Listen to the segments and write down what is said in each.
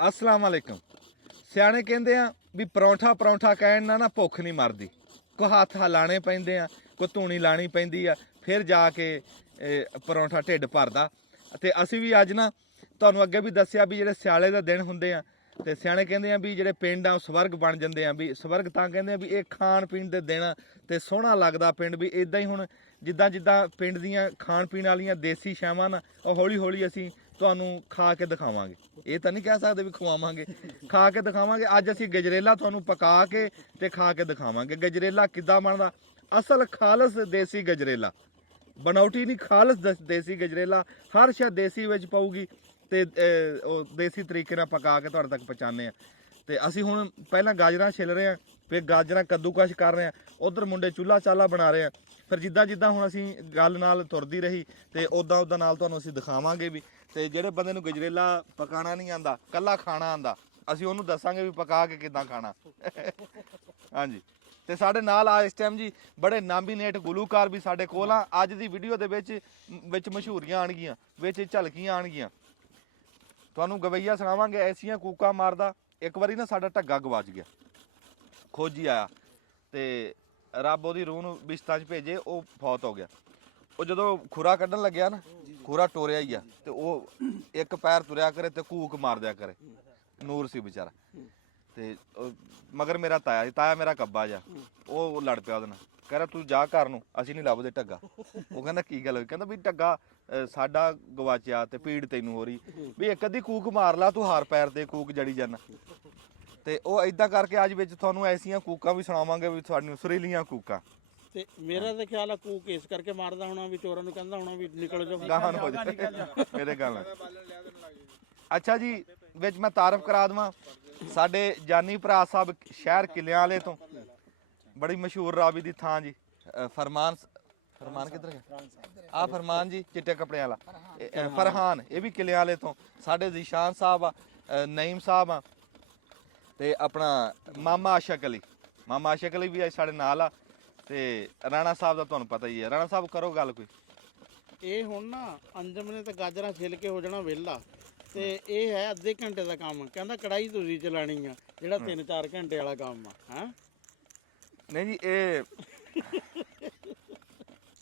अस्सलाम वालेकुम। सियाणे कहते हैं भी परौंठा परौंठा कहण ना भुख नहीं मरदी, को हत्थ हिलाने पैंदे आ, को धूनी लानी पैंदी आ, फिर जाके परौंठा ढिड भरदा। ते असीं भी अज ना तुहानूं अगे भी दस्सिया भी जिहड़े सियाले दा दिन हुंदे आ ते सियाणे कहंदे आ भी जिहड़े पिंड आ स्वर्ग बन जांदे आ, भी स्वर्ग तां कहंदे आ भी ये खाण पीण दे दिन ते सोहਣਾ लगदा पिंड। भी इदां ही हुण जिद्दां जिद्दां पिंड दीयां खाण पीण वालीਆਂ देसी शैवां ना ਉਹ हौली हौली ਅਸੀਂ ਤੁਹਾਨੂੰ खा के दिखावांगे। ਇਹ ਤਾਂ नहीं कह सकते भी ਖਵਾਵਾਂਗੇ, खा के दिखावांगे। ਅੱਜ ਅਸੀਂ ਗਜਰੇਲਾ ਤੁਹਾਨੂੰ ਪਕਾ ਕੇ ਤੇ ਖਾ ਕੇ ਦਿਖਾਵਾਂਗੇ। ਗਜਰੇਲਾ ਕਿੱਦਾਂ ਬਣਦਾ, ਅਸਲ ਖਾਲਸ ਦੇਸੀ ਗਜਰੇਲਾ, ਬਣਾਉਟੀ नहीं, खालस देसी गजरेला। हर शै देसी विच पाऊगी ते देसी तरीके नाल पका के तुहाडे तक पहुँचाने आ। ते असीं हुण पहलां गाजरां छिल रहे हैं, फिर गाजरां कद्दूकश कर रहे हैं, उधर मुंडे चूल्हा चाला बना रहे हैं। फिर जिद्दां जिद्दां हुण असीं गल नाल तुरदी रही ते उदां उदां नाल तुहानूं असीं दिखावांगे भी। ते जिहड़े बंदे नूं गजरेला पकाना नहीं आंदा, कल्ला खाना आंदा, असीं ਉਹਨੂੰ ਦੱਸਾਂਗੇ ਵੀ ਪਕਾ ਕੇ ਕਿੱਦਾਂ ਖਾਣਾ। ਹਾਂਜੀ। ਤੇ ਸਾਡੇ ਨਾਲ ਆ ਇਸ ਟਾਈਮ ਜੀ ਬੜੇ ਨਾਮੀਨੇਟ ਗੁਲੂਕਾਰ ਵੀ ਸਾਡੇ ਕੋਲ ਆ। ਅੱਜ ਦੀ ਵੀਡੀਓ ਦੇ ਵਿੱਚ ਮਸ਼ਹੂਰੀਆਂ ਆਣਗੀਆਂ, ਵਿੱਚ ਝਲਕੀਆਂ ਆਣਗੀਆਂ। ਤੁਹਾਨੂੰ ਗਵਈਆ ਸੁਣਾਵਾਂਗੇ ਐਸੀਆਂ ਕੂਕਾਂ ਮਾਰਦਾ। ਇੱਕ ਵਾਰੀ ਨਾ ਸਾਡਾ ਢੱਗਾ ਗਵਾਚ ਗਿਆ, ਖੋਜੀ ਆਇਆ ਤੇ ਰੱਬ ਉਹਦੀ ਰੂਹ ਨੂੰ ਬਿਸਤਾਂ 'ਚ ਭੇਜੇ, ਉਹ ਫੌਤ ਹੋ ਗਿਆ। ਉਹ ਜਦੋਂ ਖੁਰਾ ਕੱਢਣ ਲੱਗਿਆ ਨਾ, ਖੁਰਾ ਟੋਰਿਆ ਹੀ ਆ ਤੇ ਉਹ ਇੱਕ ਪੈਰ ਤੁਰਿਆ ਕਰੇ ਤੇ ਕੂਕ ਮਾਰ ਦਿਆ ਕਰੇ। ਨੂਰ ਸੀ ਵਿਚਾਰਾ। ਤੇ ਮਗਰ ਮੇਰਾ ਤਾਇਆ ਸੀ, ਤਾਇਆ ਮੇਰਾ ਕੱਬਾ ਜਾ, ਉਹ ਲੜ ਪਿਆ ਉਹਦੇ ਨਾਲ, ਕਹਿੰਦਾ ਤੂੰ ਜਾ ਘਰ ਨੂੰ, ਅਸੀਂ ਨਹੀਂ ਲੱਭਦੇ ਢੱਗਾ। ਉਹ ਕਹਿੰਦਾ ਕੀ ਗੱਲ ਹੋਈ? ਕਹਿੰਦਾ ਵੀ ਢੱਗਾ ਸਾਡਾ ਗਵਾਚਿਆ ਤੇ ਪੀੜ ਤੈਨੂੰ ਹੋ ਰਹੀ, ਵੀ ਇੱਕ ਅੱਧੀ ਕੂਕ ਮਾਰ ਲਾ, ਤੂੰ ਹਾਰ ਪੈਰ ਤੇ ਕੂਕ ਜੜੀ ਜਾਂਦਾ। ਤੇ ਉਹ ਇਦਾਂ ਕਰਕੇ ਅੱਜ ਵਿੱਚ ਤੁਹਾਨੂੰ ਐਸੀਆਂ ਕੂਕਾਂ ਵੀ ਸੁਣਾਵਾਂਗੇ ਵੀ ਤੁਹਾਨੂੰ ਸੁਰੀਲੀਆਂ ਕੂਕਾਂ। ਤੇ ਮੇਰਾ ਤਾਂ ਖਿਆਲ ਆ ਕੂਕ ਇਸ ਕਰਕੇ ਮਾਰਦਾ ਹੋਣਾ ਵੀ ਚੋਰਾਂ ਨੂੰ ਕਹਿੰਦਾ ਹੋਣਾ ਵੀ ਨਿਕਲ ਜਾਓ, ਗਾਹਾਂ ਹੋ ਜਾ ਮੇਰੇ ਗੱਲ। ਅੱਛਾ ਜੀ, ਵਿੱਚ ਮੈਂ ਤਾਰਫ ਕਰਾ ਦੇਵਾਂ ਸਾਡੇ ਜਾਨੀ ਭਰਾ ਸਾਹਿਬ ਸ਼ਹਿਰ ਕਿਲਿਆਂ ਵਾਲੇ ਤੋਂ, ਬੜੀ ਮਸ਼ਹੂਰ ਰਾਵੀ ਦੀ ਥਾਂ ਜੀ। ਫਰਮਾਨ ਕਿੱਧਰ ਗਿਆ? ਆ ਫਰਮਾਨ ਜੀ, ਚਿੱਟੇ ਕੱਪੜਿਆਂ ਵਾਲਾ। ਫਰਹਾਨ, ਇਹ ਵੀ ਕਿਲਿਆਂ ਵਾਲੇ ਤੋਂ। ਸਾਡੇ ਜ਼ੀਸ਼ਾਨ ਸਾਹਿਬ ਆ, ਨਈਮ ਸਾਹਿਬ ਆ, ਤੇ ਆਪਣਾ ਮਾਮਾ ਆਸ਼ਕ ਅਲੀ ਵੀ ਅੱਜ ਸਾਡੇ ਨਾਲ ਆ। ਤੇ ਰਾਣਾ ਸਾਹਿਬ ਦਾ ਤੁਹਾਨੂੰ ਪਤਾ ਹੀ ਹੈ। ਰਾਣਾ ਸਾਹਿਬ ਕਰੋ ਗੱਲ ਕੋਈ। ਇਹ ਹੁਣ ਨਾ ਅੰਜਮ ਨੇ ਤਾਂ ਗਾਜਰਾਂ ਛਿਲ ਕੇ ਹੋ ਜਾਣਾ ਵਿਹਲਾ, ਤੇ ਇਹ ਹੈ ਅੱਧੇ ਘੰਟੇ ਦਾ ਕੰਮ। ਕਹਿੰਦਾ ਕੜਾਈ ਤੁਸੀਂ ਚਲਾਣੀ ਆ, ਜਿਹੜਾ 3-4 ਘੰਟੇ ਵਾਲਾ ਕੰਮ ਆ। ਹਾਂ ਨਹੀਂ ਜੀ, ਇਹ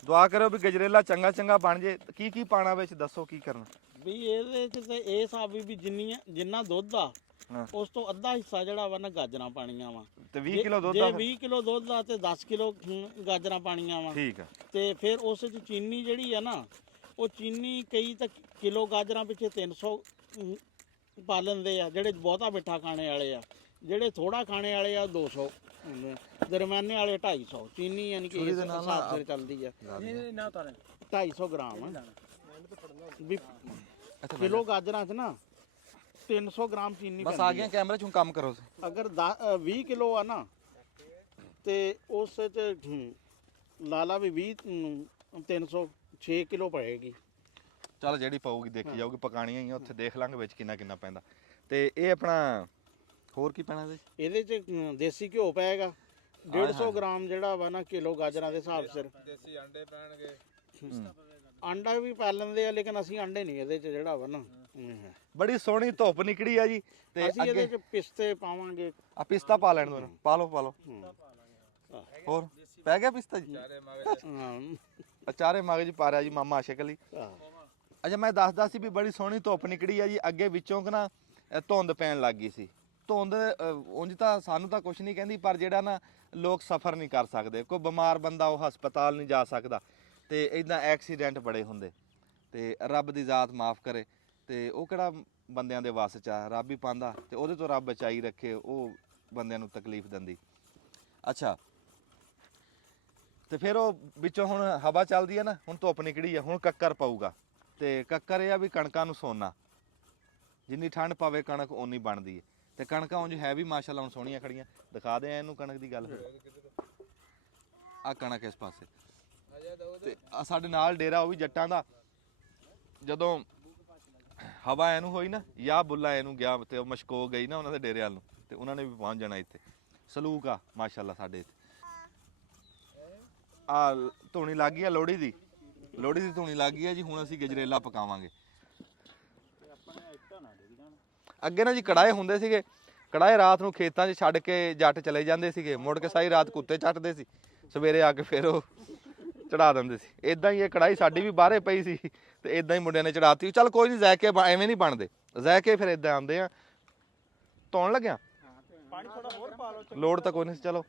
ਦੁਆ ਕਰੋ ਵੀ ਗਜਰੇਲਾ ਚੰਗਾ ਚੰਗਾ ਬਣ ਜੇ। ਕੀ ਕੀ ਪਾਣਾ ਵਿੱਚ ਦੱਸੋ, ਕੀ ਕਰਨਾ? ਵੀ ਇਹਦੇ ਚ ਤੇ ਇਹ ਹਿਸਾਬ ਵੀ ਜਿੰਨਾ ਦੁੱਧ ਆ ਉਸ ਤੋਂ ਅੱਧਾ ਹਿੱਸਾ ਜਿਹੜਾ ਵਾ ਨਾ ਗਾਜਰਾਂ ਪਾਣੀਆਂ ਵਾ। ਤੇ 20 ਕਿਲੋ ਦੁੱਧ ਜੇ ਆ? 20 ਕਿਲੋ ਦੁੱਧ ਆ ਤੇ 10 ਕਿਲੋ ਗਾਜਰਾਂ ਪਾਣੀਆਂ ਵਾ। ਠੀਕ ਆ। ਤੇ ਫਿਰ ਉਸ ਚ ਚੀਨੀ ਜਿਹੜੀ ਆ ਨਾ, ਉਹ ਚੀਨੀ ਕਈ ਤਾਂ ਕਿਲੋ ਗਾਜਰਾਂ ਪਿੱਛੇ 300 ਪਾ ਲੈਂਦੇ ਆ, ਜਿਹੜੇ ਬਹੁਤਾ ਮਿੱਠਾ ਖਾਣੇ ਵਾਲੇ ਆ। ਜਿਹੜੇ ਥੋੜਾ ਖਾਣੇ ਵਾਲੇ ਆ 200, ਦਰਮਿਆਨੇ ਵਾਲੇ 250। ਚੀਨੀ ਯਾਨੀ ਕਿ ਇਸ ਹਿਸਾਬ ਸਿਰ ਚੱਲਦੀ ਆ। 250 ਗ੍ਰਾਮ ਵੀ ਕਿਲੋ ਗਾਜਰਾਂ 'ਚ ਨਾ 300 ਗ੍ਰਾਮ ਚੀਨੀ ਬਸ ਆ ਗਿਆ ਕੈਮਰੇ 'ਚ ਕੰਮ ਕਰੋ। ਅਗਰ 20 ਕਿਲੋ ਆ ਨਾ ਤੇ ਉਸ 'ਚ ਲਾਲਾ ਵੀ 306 ਕਿਲੋ ਪਏਗੀ। ਚੱਲ ਜਿਹੜੀ ਪਾਊਗੀ ਦੇਖੀ ਜਾਊਗੀ, ਪਕਾਣੀਆਂ ਹੀ ਆ, ਉੱਥੇ ਦੇਖ ਲਾਂਗੇ ਵਿੱਚ ਕਿੰਨਾ ਕਿੰਨਾ ਪੈਂਦਾ। ਤੇ ਇਹ ਆਪਣਾ ਹੋਰ ਕੀ ਪੈਣਾ ਇਹਦੇ 'ਚ ਦੇਸੀ ਘਿਓ ਪਏਗਾ 150 ਗ੍ਰਾਮ ਜਿਹੜਾ ਵਾ ਨਾ ਕਿਲੋ ਗਾਜਰਾਂ ਦੇ ਹਿਸਾਬ ਸਿਰ। ਦੇਸੀ ਅੰਡੇ ਪੈਣਗੇ। ਆਂਡਾ ਵੀ ਪਾ ਲੈਂਦੇ ਆ, ਲੇਕਿਨ ਅਸੀਂ ਆਂਡੇ ਨਹੀਂ ਇਹਦੇ 'ਚ ਜਿਹੜਾ ਵਾ ਨਾ। ਬੜੀ ਸੋਹਣੀ ਧੁੱਪ ਨਿਕਲੀ ਆ ਜੀ। ਤੇ ਅਸੀਂ ਇਹਦੇ 'ਚ ਪਿਸਤੇ ਪਾਵਾਂਗੇ। ਆ ਪਿਸਤਾ ਪਾ ਲੈਣ ਦੋ, ਪਾ ਲਓ। ਹੋਰ ਪੈ ਗਿਆ ਪਿਸਤਾ ਜੀ? ਚਾਰੇ ਮਗਜ ਪਾ ਰਿਆ ਜੀ ਮਾਮਾ ਆਸ਼ਕ ਅਲੀ। ਅੱਛਾ, ਮੈਂ ਦੱਸਦਾ ਸੀ ਵੀ ਬੜੀ ਸੋਹਣੀ ਧੁੱਪ ਨਿਕਲੀ ਆ ਜੀ। ਅੱਗੇ ਵਿੱਚੋਂ ਕਿ ਨਾ ਧੁੰਦ ਪੈਣ ਲੱਗ ਗਈ ਸੀ। ਧੁੰਦ ਉਂਝ ਤਾਂ ਸਾਨੂੰ ਤਾਂ ਕੁਛ ਨਹੀਂ ਕਹਿੰਦੀ, ਪਰ ਜਿਹੜਾ ਨਾ ਲੋਕ ਸਫ਼ਰ ਨਹੀਂ ਕਰ ਸਕਦੇ, ਕੋਈ ਬਿਮਾਰ ਬੰਦਾ ਉਹ ਹਸਪਤਾਲ ਨਹੀਂ ਜਾ ਸਕਦਾ, ਤੇ ਇੱਦਾਂ ਐਕਸੀਡੈਂਟ ਬੜੇ ਹੁੰਦੇ। ਤੇ ਰੱਬ ਦੀ ਜ਼ਾਤ ਮਾਫ ਕਰੇ, ਤੇ ਉਹ ਕਿਹੜਾ ਬੰਦਿਆਂ ਦੇ ਵੱਸ 'ਚ ਆ, ਰੱਬ ਹੀ ਪਾਉਂਦਾ, ਤੇ ਉਹਦੇ ਤੋਂ ਰੱਬ ਬਚਾਈ ਰੱਖੇ, ਉਹ ਬੰਦਿਆਂ ਨੂੰ ਤਕਲੀਫ ਦਿੰਦੀ। ਅੱਛਾ, ਤੇ ਫਿਰ ਉਹ ਵਿੱਚੋਂ ਹੁਣ ਹਵਾ ਚੱਲਦੀ ਹੈ ਨਾ, ਹੁਣ ਧੁੱਪ ਨਿਕਲੀ ਆ, ਹੁਣ ਕੱਕਰ ਪਊਗਾ। ਤੇ ਕੱਕਰ ਇਹ ਆ ਵੀ ਕਣਕਾਂ ਨੂੰ ਸੋਨਾ, ਜਿੰਨੀ ਠੰਡ ਪਵੇ ਕਣਕ ਓਨੀ ਬਣਦੀ ਹੈ। ਤੇ ਕਣਕਾਂ ਉਂਝ ਹੈ ਵੀ ਮਾਸ਼ਾਅੱਲਾ ਹੁਣ ਸੋਹਣੀਆਂ ਖੜੀਆਂ। ਦਿਖਾ ਦੇ ਇਹਨੂੰ ਕਣਕ ਦੀ ਗੱਲ। ਆ ਕਣਕ ਇਸ ਪਾਸੇ, ਤੇ ਆ ਸਾਡੇ ਨਾਲ ਡੇਰਾ ਉਹ ਵੀ ਜੱਟਾਂ ਦਾ। ਜਦੋਂ ਹਵਾ ਇਹਨੂੰ ਹੋਈ ਨਾ, ਜਾਂ ਬੁੱਲਾ ਇਹਨੂੰ ਗਿਆ ਤੇ ਉਹ ਮਸ਼ਕੋ ਗਈ ਨਾ ਉਹਨਾਂ ਦੇ ਡੇਰੇ ਵੱਲ ਨੂੰ, ਤੇ ਉਹਨਾਂ ਨੇ ਵੀ ਪਹੁੰਚ ਜਾਣਾ ਇੱਥੇ। ਸਲੂਕ ਆ ਮਾਸ਼ਾਅੱਲਾ ਸਾਡੇ ਇੱਥੇ। ਆ ਧੂਣੀ ਲੱਗ ਗਈ ਆ ਲੋਹੜੀ ਦੀ ਧੂਣੀ ਲੱਗ ਗਈ ਆ ਜੀ। ਹੁਣ ਅਸੀਂ ਗਜਰੇਲਾ ਪਕਾਵਾਂਗੇ। ਅੱਗੇ ਨਾ ਜੀ ਕੜਾਏ ਹੁੰਦੇ ਸੀਗੇ, ਕੜਾਏ ਰਾਤ ਨੂੰ ਖੇਤਾਂ 'ਚ ਛੱਡ ਕੇ ਜੱਟ ਚਲੇ ਜਾਂਦੇ ਸੀਗੇ, ਮੁੜ ਕੇ ਸਾਰੀ ਰਾਤ ਕੁੱਤੇ ਚੱਟਦੇ ਸੀ, ਸਵੇਰੇ ਆ ਕੇ ਫਿਰ ਉਹ ਚੜਾ ਦਿੰਦੇ ਸੀ। ਇਦਾਂ ਹੀ ਇਹ ਕੜਾਈ ਸਾਡੀ ਵੀ ਬਾਹਰੇ ਪਈ ਸੀ ਤੇ ਇਦਾਂ ਹੀ ਮੁੰਡਿਆਂ ਨੇ ਚੜਾਤੀ। ਚੱਲ ਕੋਈ ਨਹੀਂ, ਜ਼ਾਇਕੇ ਐਵੇਂ ਨਹੀਂ ਬਣਦੇ, ਜ਼ਾਇਕੇ ਫਿਰ ਇਦਾਂ ਆਉਂਦੇ ਆ। ਧੋਣ ਲੱਗਿਆ ਪਾਣੀ ਥੋੜਾ ਹੋਰ ਪਾ ਲਓ। ਲੋੜ ਤਾਂ ਕੋਈ ਨਹੀਂ ਸੀ। ਚਲੋ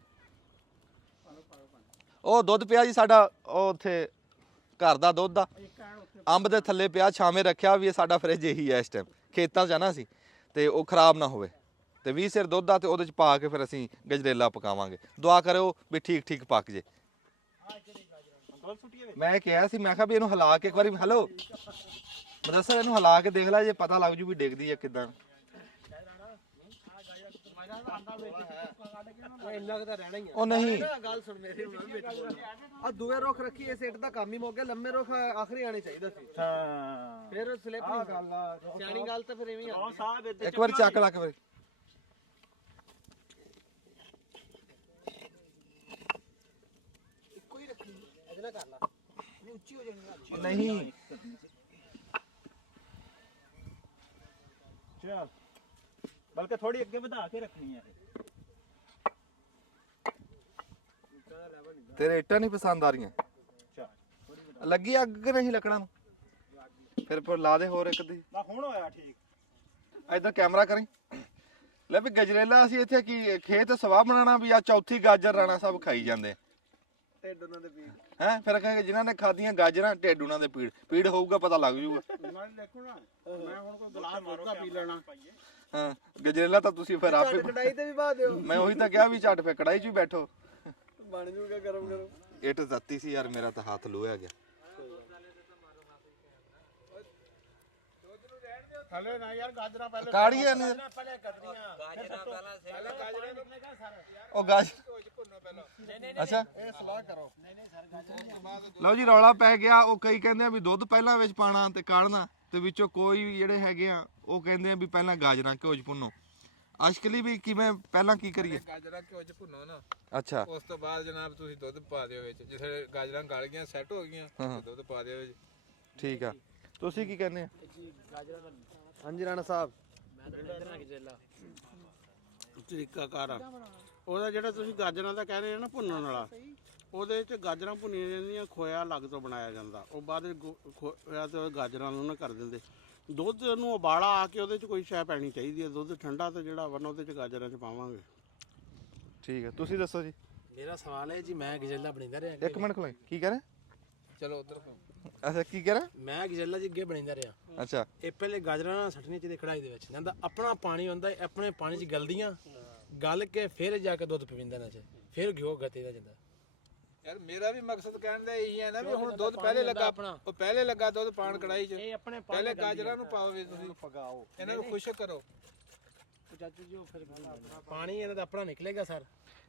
ਉਹ ਦੁੱਧ ਪਿਆ ਜੀ ਸਾਡਾ, ਉਹ ਉੱਥੇ ਘਰ ਦਾ ਦੁੱਧ ਆ, ਅੰਬ ਦੇ ਥੱਲੇ ਪਿਆ, ਛਾਵੇਂ ਰੱਖਿਆ ਵੀ। ਇਹ ਸਾਡਾ ਫਰਿੱਜ ਇਹੀ ਹੈ ਇਸ ਟਾਈਮ, ਖੇਤਾਂ 'ਚ ਜਾਣਾ ਸੀ ਤੇ ਉਹ ਖਰਾਬ ਨਾ ਹੋਵੇ। ਤੇ 20 ਸਿਰ ਦੁੱਧ ਆ ਤੇ ਉਹਦੇ 'ਚ ਪਾ ਕੇ ਫਿਰ ਅਸੀਂ ਗਜਰੇਲਾ ਪਕਾਵਾਂਗੇ। ਦੁਆ ਕਰਿਓ ਵੀ ਠੀਕ ਠੀਕ ਪੱਕ ਜੇ। ਮੈਂ ਕਿਹਾ ਸੀ, ਮੈਂ ਕਿਹਾ ਵੀ ਇਹਨੂੰ ਹਿਲਾ ਕੇ ਇੱਕ ਵਾਰੀ, ਹੈਲੋ ਮਦਰਸਾ, ਇਹਨੂੰ ਹਿਲਾ ਕੇ ਦੇਖ ਲੈ, ਜੇ ਪਤਾ ਲੱਗ ਜੂ ਵੀ ਡਿੱਗਦੀ ਹੈ ਕਿਦਾਂ। ਉਹ ਨਹੀਂ ਗੱਲ ਸੁਣ ਮੇਰੀ ਆ ਦੂਏ ਰੁੱਖ ਰੱਖੀ ਇਸ ਇੱਟ ਦਾ ਕੰਮ ਹੀ ਮੁੱਕ ਗਿਆ, ਲੰਮੇ ਰੁੱਖ ਆਖਰੀ ਆਣੇ ਚਾਹੀਦਾ ਸੀ। ਹਾਂ ਫਿਰ ਸਲਿੱਪ ਨਹੀਂ ਗੱਲ ਆ, ਸਿਆਣੀ ਗੱਲ ਤਾਂ ਫਿਰ ਐਵੇਂ ਆ। ਇੱਕ ਵਾਰ ਚੱਕ ਲਾ ਕੇ ਵਾਰੀ ਇੱਕੋ ਹੀ ਰੱਖੀ ਇਹਦੇ ਨਾਲ ਕਰ ਲਾ, ਨਹੀਂ ਉੱਚੀ ਹੋ ਜਾਣੀ। ਨਹੀਂ ਚਲ, ਬਲਕਿ ਥੋੜੀ ਅੱਗੇ ਵਧਾ ਕੇ ਰੱਖਣੀ ਹੈ। ਤੇਰੇ ਇੱਟਾਂ ਨਹੀਂ ਪਸੰਦ ਆ ਰਹੀਆਂ, ਲੱਗੀ ਅੱਗ ਕਿ ਨਹੀਂ ਲੱਕੜਾਂ ਨੂੰ? ਫਿਰ ਲਾ ਦੇ ਹੋਰ ਇੱਕ ਦੀ। ਹੁਣ ਹੋਇਆ ਠੀਕ। ਇਧਰ ਕੈਮਰਾ ਕਰੀ। ਲੈ ਵੀ ਗਜਰੇਲਾ ਅਸੀਂ ਇੱਥੇ ਕੀ ਖੇਤ ਸਵਾਹ ਬਣਾਉਣਾ ਵੀ ਆ ਚੌਥੀ ਗਾਜਰ ਰਾਣਾ ਸਭ ਖਾਈ ਜਾਂਦੇ ਢਿੱਡ ਉਹਨਾਂ ਦੇ ਪੀੜ ਹੈ। ਫਿਰ ਕਹੇ ਜਿਨ੍ਹਾਂ ਨੇ ਖਾਧੀਆਂ ਗਾਜਰਾਂ ਢਿੱਡ ਉਹਨਾਂ ਦੇ ਪੀੜ ਪੀੜ ਹੋਊਗਾ, ਪਤਾ ਲੱਗ ਜੂਗਾ। ਮੈਂ ਦੇਖੋ ਨਾ, ਮੈਂ ਹੁਣ ਕੋਈ ਗਲਾਸ ਦੁੱਧ ਦਾ ਪੀ ਲੈਣਾ। ਹਾਂ ਗਜਰੇਲਾ ਤਾਂ ਤੁਸੀਂ ਫਿਰ ਆਪੇ ਕੜਾਈ ਤੇ ਵੀ ਪਾ ਦਿਓ। ਮੈਂ ਉਹੀ ਤਾਂ ਕਿਹਾ ਵੀ ਝੱਟ ਫੇ ਕੜਾਈ 'ਚ ਹੀ ਬੈਠੋ, ਬਣ ਜੂਗਾ ਗਰਮ ਗਰਮ। ਇੱਟ ਦਿੱਤੀ ਸੀ ਯਾਰ, ਮੇਰਾ ਤਾਂ ਹੱਥ ਲੋਹਿਆ ਗਿਆ। ਹਲੇ ਨਾ ਯਾਰ, ਗਾਜਰਾਂ ਪਹਿਲੇ ਕਾੜੀਆਂ ਨੇ ਪਹਿਲੇ ਕੱਢਣੀਆਂ, ਗਾਜਰਾਂ ਪਹਿਲਾਂ ਗਾਜਰਾਂ ਕੱਢਣੇਗਾ ਸਾਰਾ। ਉਹ ਗਾਜ ਅੱਛਾ ਇਹ ਸਲਾਹ ਕਰੋ। ਨਹੀਂ ਸਰ, ਗਾਜਰਾਂ ਲਓ ਜੀ ਰੌਲਾ ਪੈ ਗਿਆ। ਉਹ ਕਈ ਕਹਿੰਦੇ ਆ ਵੀ ਦੁੱਧ ਪਹਿਲਾਂ ਵਿੱਚ ਪਾਣਾ ਤੇ ਕਾੜਨਾ, ਤੇ ਵਿੱਚੋਂ ਕੋਈ ਵੀ ਜਿਹੜੇ ਹੈਗੇ ਆ ਉਹ ਕਹਿੰਦੇ ਆ ਵੀ ਪਹਿਲਾਂ ਗਾਜਰਾਂ ਘਿਓ 'ਚ ਭੁੰਨੋ। ਅਸ਼ਕਲੀ ਵੀ ਕਿਵੇਂ, ਪਹਿਲਾਂ ਕੀ ਕਰੀਏ? ਗਾਜਰਾਂ ਘਿਓ ਚ ਭੁੰਨੋ ਨਾ, ਅੱਛਾ ਉਸ ਤੋਂ ਬਾਅਦ ਜਨਾਬ ਤੁਸੀਂ ਦੁੱਧ ਪਾ ਦਿਓ ਵਿੱਚ। ਜਿੱਥੇ ਗਾਜਰਾਂ ਗਲ ਗਈਆਂ ਸੈੱਟ ਹੋ ਗਈਆਂ ਤੇ ਦੁੱਧ ਪਾ ਦਿਓ ਵਿੱਚ। ਠੀਕ ਆ, ਤੁਸੀਂ ਕੀ ਕਹਿੰਦੇ ਆ? ਹਾਂਜੀ ਰਾਣਾ ਸਾਹਿਬ, ਤਰੀਕਾ ਕਾਰ ਆ ਉਹਦਾ, ਜਿਹੜਾ ਤੁਸੀਂ ਗਾਜਰਾਂ ਦਾ ਕਹਿ ਰਹੇ ਹੋ ਨਾ ਭੁੰਨਣ ਵਾਲਾ, ਉਹਦੇ 'ਚ ਗਾਜਰਾਂ ਭੁੰਨੀਆਂ ਜਾਂਦੀਆਂ, ਖੋਇਆ ਅਲੱਗ ਤੋਂ ਬਣਾਇਆ ਜਾਂਦਾ। ਉਹ ਬਾਅਦ ਵਿੱਚ ਖੋਇਆ ਤੇ ਗਾਜਰਾਂ ਨੂੰ ਨਾ ਕਰ ਦਿੰਦੇ। ਦੁੱਧ ਨੂੰ ਉਬਾਲਾ ਆ ਕੇ ਉਹਦੇ 'ਚ ਕੋਈ ਸ਼ੈ ਪੈਣੀ ਚਾਹੀਦੀ ਹੈ। ਦੁੱਧ ਠੰਡਾ ਤੇ ਜਿਹੜਾ ਵਨ ਉਹਦੇ 'ਚ ਗਾਜਰਾਂ 'ਚ ਪਾਵਾਂਗੇ। ਠੀਕ ਆ, ਤੁਸੀਂ ਦੱਸੋ ਜੀ। ਮੇਰਾ ਸਵਾਲ ਹੈ ਜੀ, ਮੈਂ ਗਜਰੇਲਾ ਬਣਾਉਂਦਾ ਰਿਹਾ। ਇੱਕ ਮਿੰਟ ਖਲੋਈ, ਕੀ ਕਹਿ ਰਹੇ? ਚਲੋ ਉਧਰ ਅੱਛਾ ਕੀ ਕਹਿ ਰਹੇ? ਮੈਂ ਗਜਰੇਲਾ ਜੀ ਅੱਗੇ ਬਣਾਉਂਦਾ ਰਿਹਾ। ਅੱਛਾ ਇਹ ਪਹਿਲੇ ਗਾਜਰਾਂ ਨਾਲ ਸੱਟਣੀਆਂ ਚਾਹੀਦੀਆਂ ਕੜਾਈ ਦੇ ਵਿੱਚ, ਜਾਂਦਾ ਆਪਣਾ ਪਾਣੀ ਹੁੰਦਾ, ਆਪਣੇ ਪਾਣੀ 'ਚ ਗਲਦੀਆਂ, ਗਲ ਕੇ ਫਿਰ ਜਾ ਕੇ ਦੁੱਧ ਪੀਂਦਾ ਨਾ ਚ, ਫਿਰ ਘਿਓ ਗਤੇਦਾ ਜਾਂਦਾ। ਯਾਰ ਮੇਰਾ ਵੀ ਮਕਸਦ ਕਹਿਣ ਦਾ ਇਹੀ ਹੈ ਨਾ ਵੀ ਹੁਣ ਦੁੱਧ ਪਹਿਲੇ ਲੱਗਾ, ਉਹ ਪਹਿਲੇ ਲੱਗਾ ਦੁੱਧ ਪਾਣ ਕੜਾਈ 'ਚ, ਇਹ ਆਪਣੇ ਪਹਿਲੇ ਗਾਜਰਾਂ ਨੂੰ ਪਾਓ ਵੀ ਤੁਸੀਂ ਪਕਾਓ, ਇਹਨਾਂ ਨੂੰ ਖੁਸ਼ਕ ਕਰੋ। ਚਾਚੂ ਜੀ ਫਿਰ ਪਾਣੀ ਇਹਨਾਂ ਦਾ ਆਪਣਾ ਨਿਕਲੇਗਾ ਸਰ।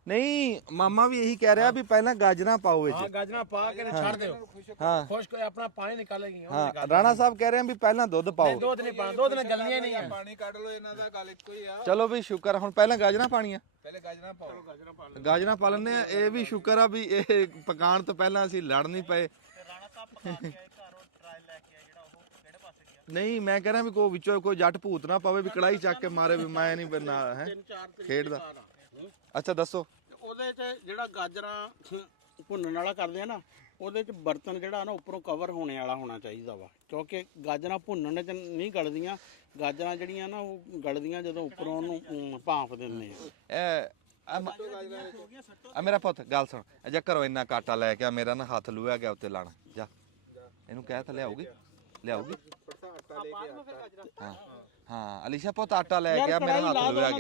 ਨਹੀਂ ਮਾਮਾ ਵੀ ਇਹੀ ਕਹਿ ਰਿਹਾ ਵੀ ਪਹਿਲਾਂ ਗਾਜਰਾਂ ਪਾਓ ਹਾਂ ਵਿੱਚ। ਗਾਜਰਾਂ ਪਾ ਕੇ ਛੱਡ ਦਿਓ, ਹਾਂ ਖੁਸ਼ਕ ਆਪਣਾ ਪਾਣੀ ਨਿਕਾਲੇਗੀ। ਹਾਂ ਰਾਣਾ ਸਾਹਿਬ ਕਹਿ ਰਹੇ ਆ ਵੀ ਪਹਿਲਾਂ ਦੁੱਧ ਪਾਓ। ਦੁੱਧ ਨਹੀਂ ਪਾਣਾ, ਦੁੱਧ ਨਾਲ ਗਲਦੀਆਂ ਨਹੀਂ ਆ। ਪਾਣੀ ਕੱਢ ਲਓ, ਇਹਨਾਂ ਦਾ ਗੱਲ ਇੱਕੋ ਹੀ ਆ। ਚਲੋ ਵੀ ਸ਼ੁਕਰ ਆ, ਹੁਣ ਪਹਿਲਾਂ ਗਾਜਰਾਂ ਪਾਣੀਆਂ, ਪਹਿਲੇ ਗਾਜਰਾਂ ਪਾਓ। ਗਾਜਰਾਂ ਪਾ ਲੈਂਦੇ ਆ। ਇਹ ਵੀ ਸ਼ੁਕਰ ਆ ਵੀ ਇਹ ਪਕਾਉਣ ਤੋਂ ਪਹਿਲਾਂ ਅਸੀਂ ਲੜ ਨਹੀਂ ਪਏ। ਨਹੀਂ ਮੈਂ ਕਹਿ ਰਿਹਾ ਵੀ ਕੋਈ ਵਿੱਚੋਂ ਕੋਈ ਜੱਟ ਭੂਤ ਨਾ ਪਵੇ ਵੀ ਕੜਾਈ ਚੱਕ ਕੇ ਮਾਰੇ ਵੀ ਮੈਂ ਨਹੀਂ ਬੰਨਾ ਹੈ ਖੇਡਦਾ। ਅੱਛਾ ਦੱਸੋ। ਉਹਦੇ 'ਚ ਜਿਹੜਾ ਗਾਜਰਾਂ ਭੁੰਨਣ ਵਾਲਾ ਕਰਦੇ ਆ ਨਾ, ਉਹਦੇ 'ਚ ਬਰਤਨ ਜਿਹੜਾ ਨਾ ਉੱਪਰੋਂ ਕਵਰ ਹੋਣੇ ਵਾਲਾ ਹੋਣਾ ਚਾਹੀਦਾ ਵਾ, ਕਿਉਂਕਿ ਗਾਜਰਾਂ ਭੁੰਨਣ 'ਚ ਨਹੀਂ ਗਲਦੀਆਂ। ਗਾਜਰਾਂ ਜਿਹੜੀਆਂ ਨਾ ਉਹ ਗਲਦੀਆਂ ਜਦੋਂ ਉੱਪਰੋਂ ਉਹਨੂੰ ਭਾਂਪ ਦਿੰਦੇ ਆ। ਆ ਮੇਰਾ ਪੁੱਤ ਗੱਲ ਸੁਣ, ਅਜਾ ਘਰੋਂ ਇੰਨਾ ਕਾਟਾ ਲੈ ਕੇ ਆ, ਮੇਰਾ ਨਾ ਹੱਥ ਲੂਆ ਗਿਆ ਉੱਤੇ ਲਾਣਾ। ਜਾ ਇਹਨੂੰ ਕਹਿ ਤਾਂ ਲਿਆਉਗੀ, ਲਿਆਉਗੀ। ਹਾਂ ਹਾਂ ਅਲੀਸ਼ਾ ਪੁੱਤ ਆਟਾ ਲੈ ਕੇ ਆ, ਮੇਰਾ ਹੱਥ ਲੂਆ ਗਿਆ।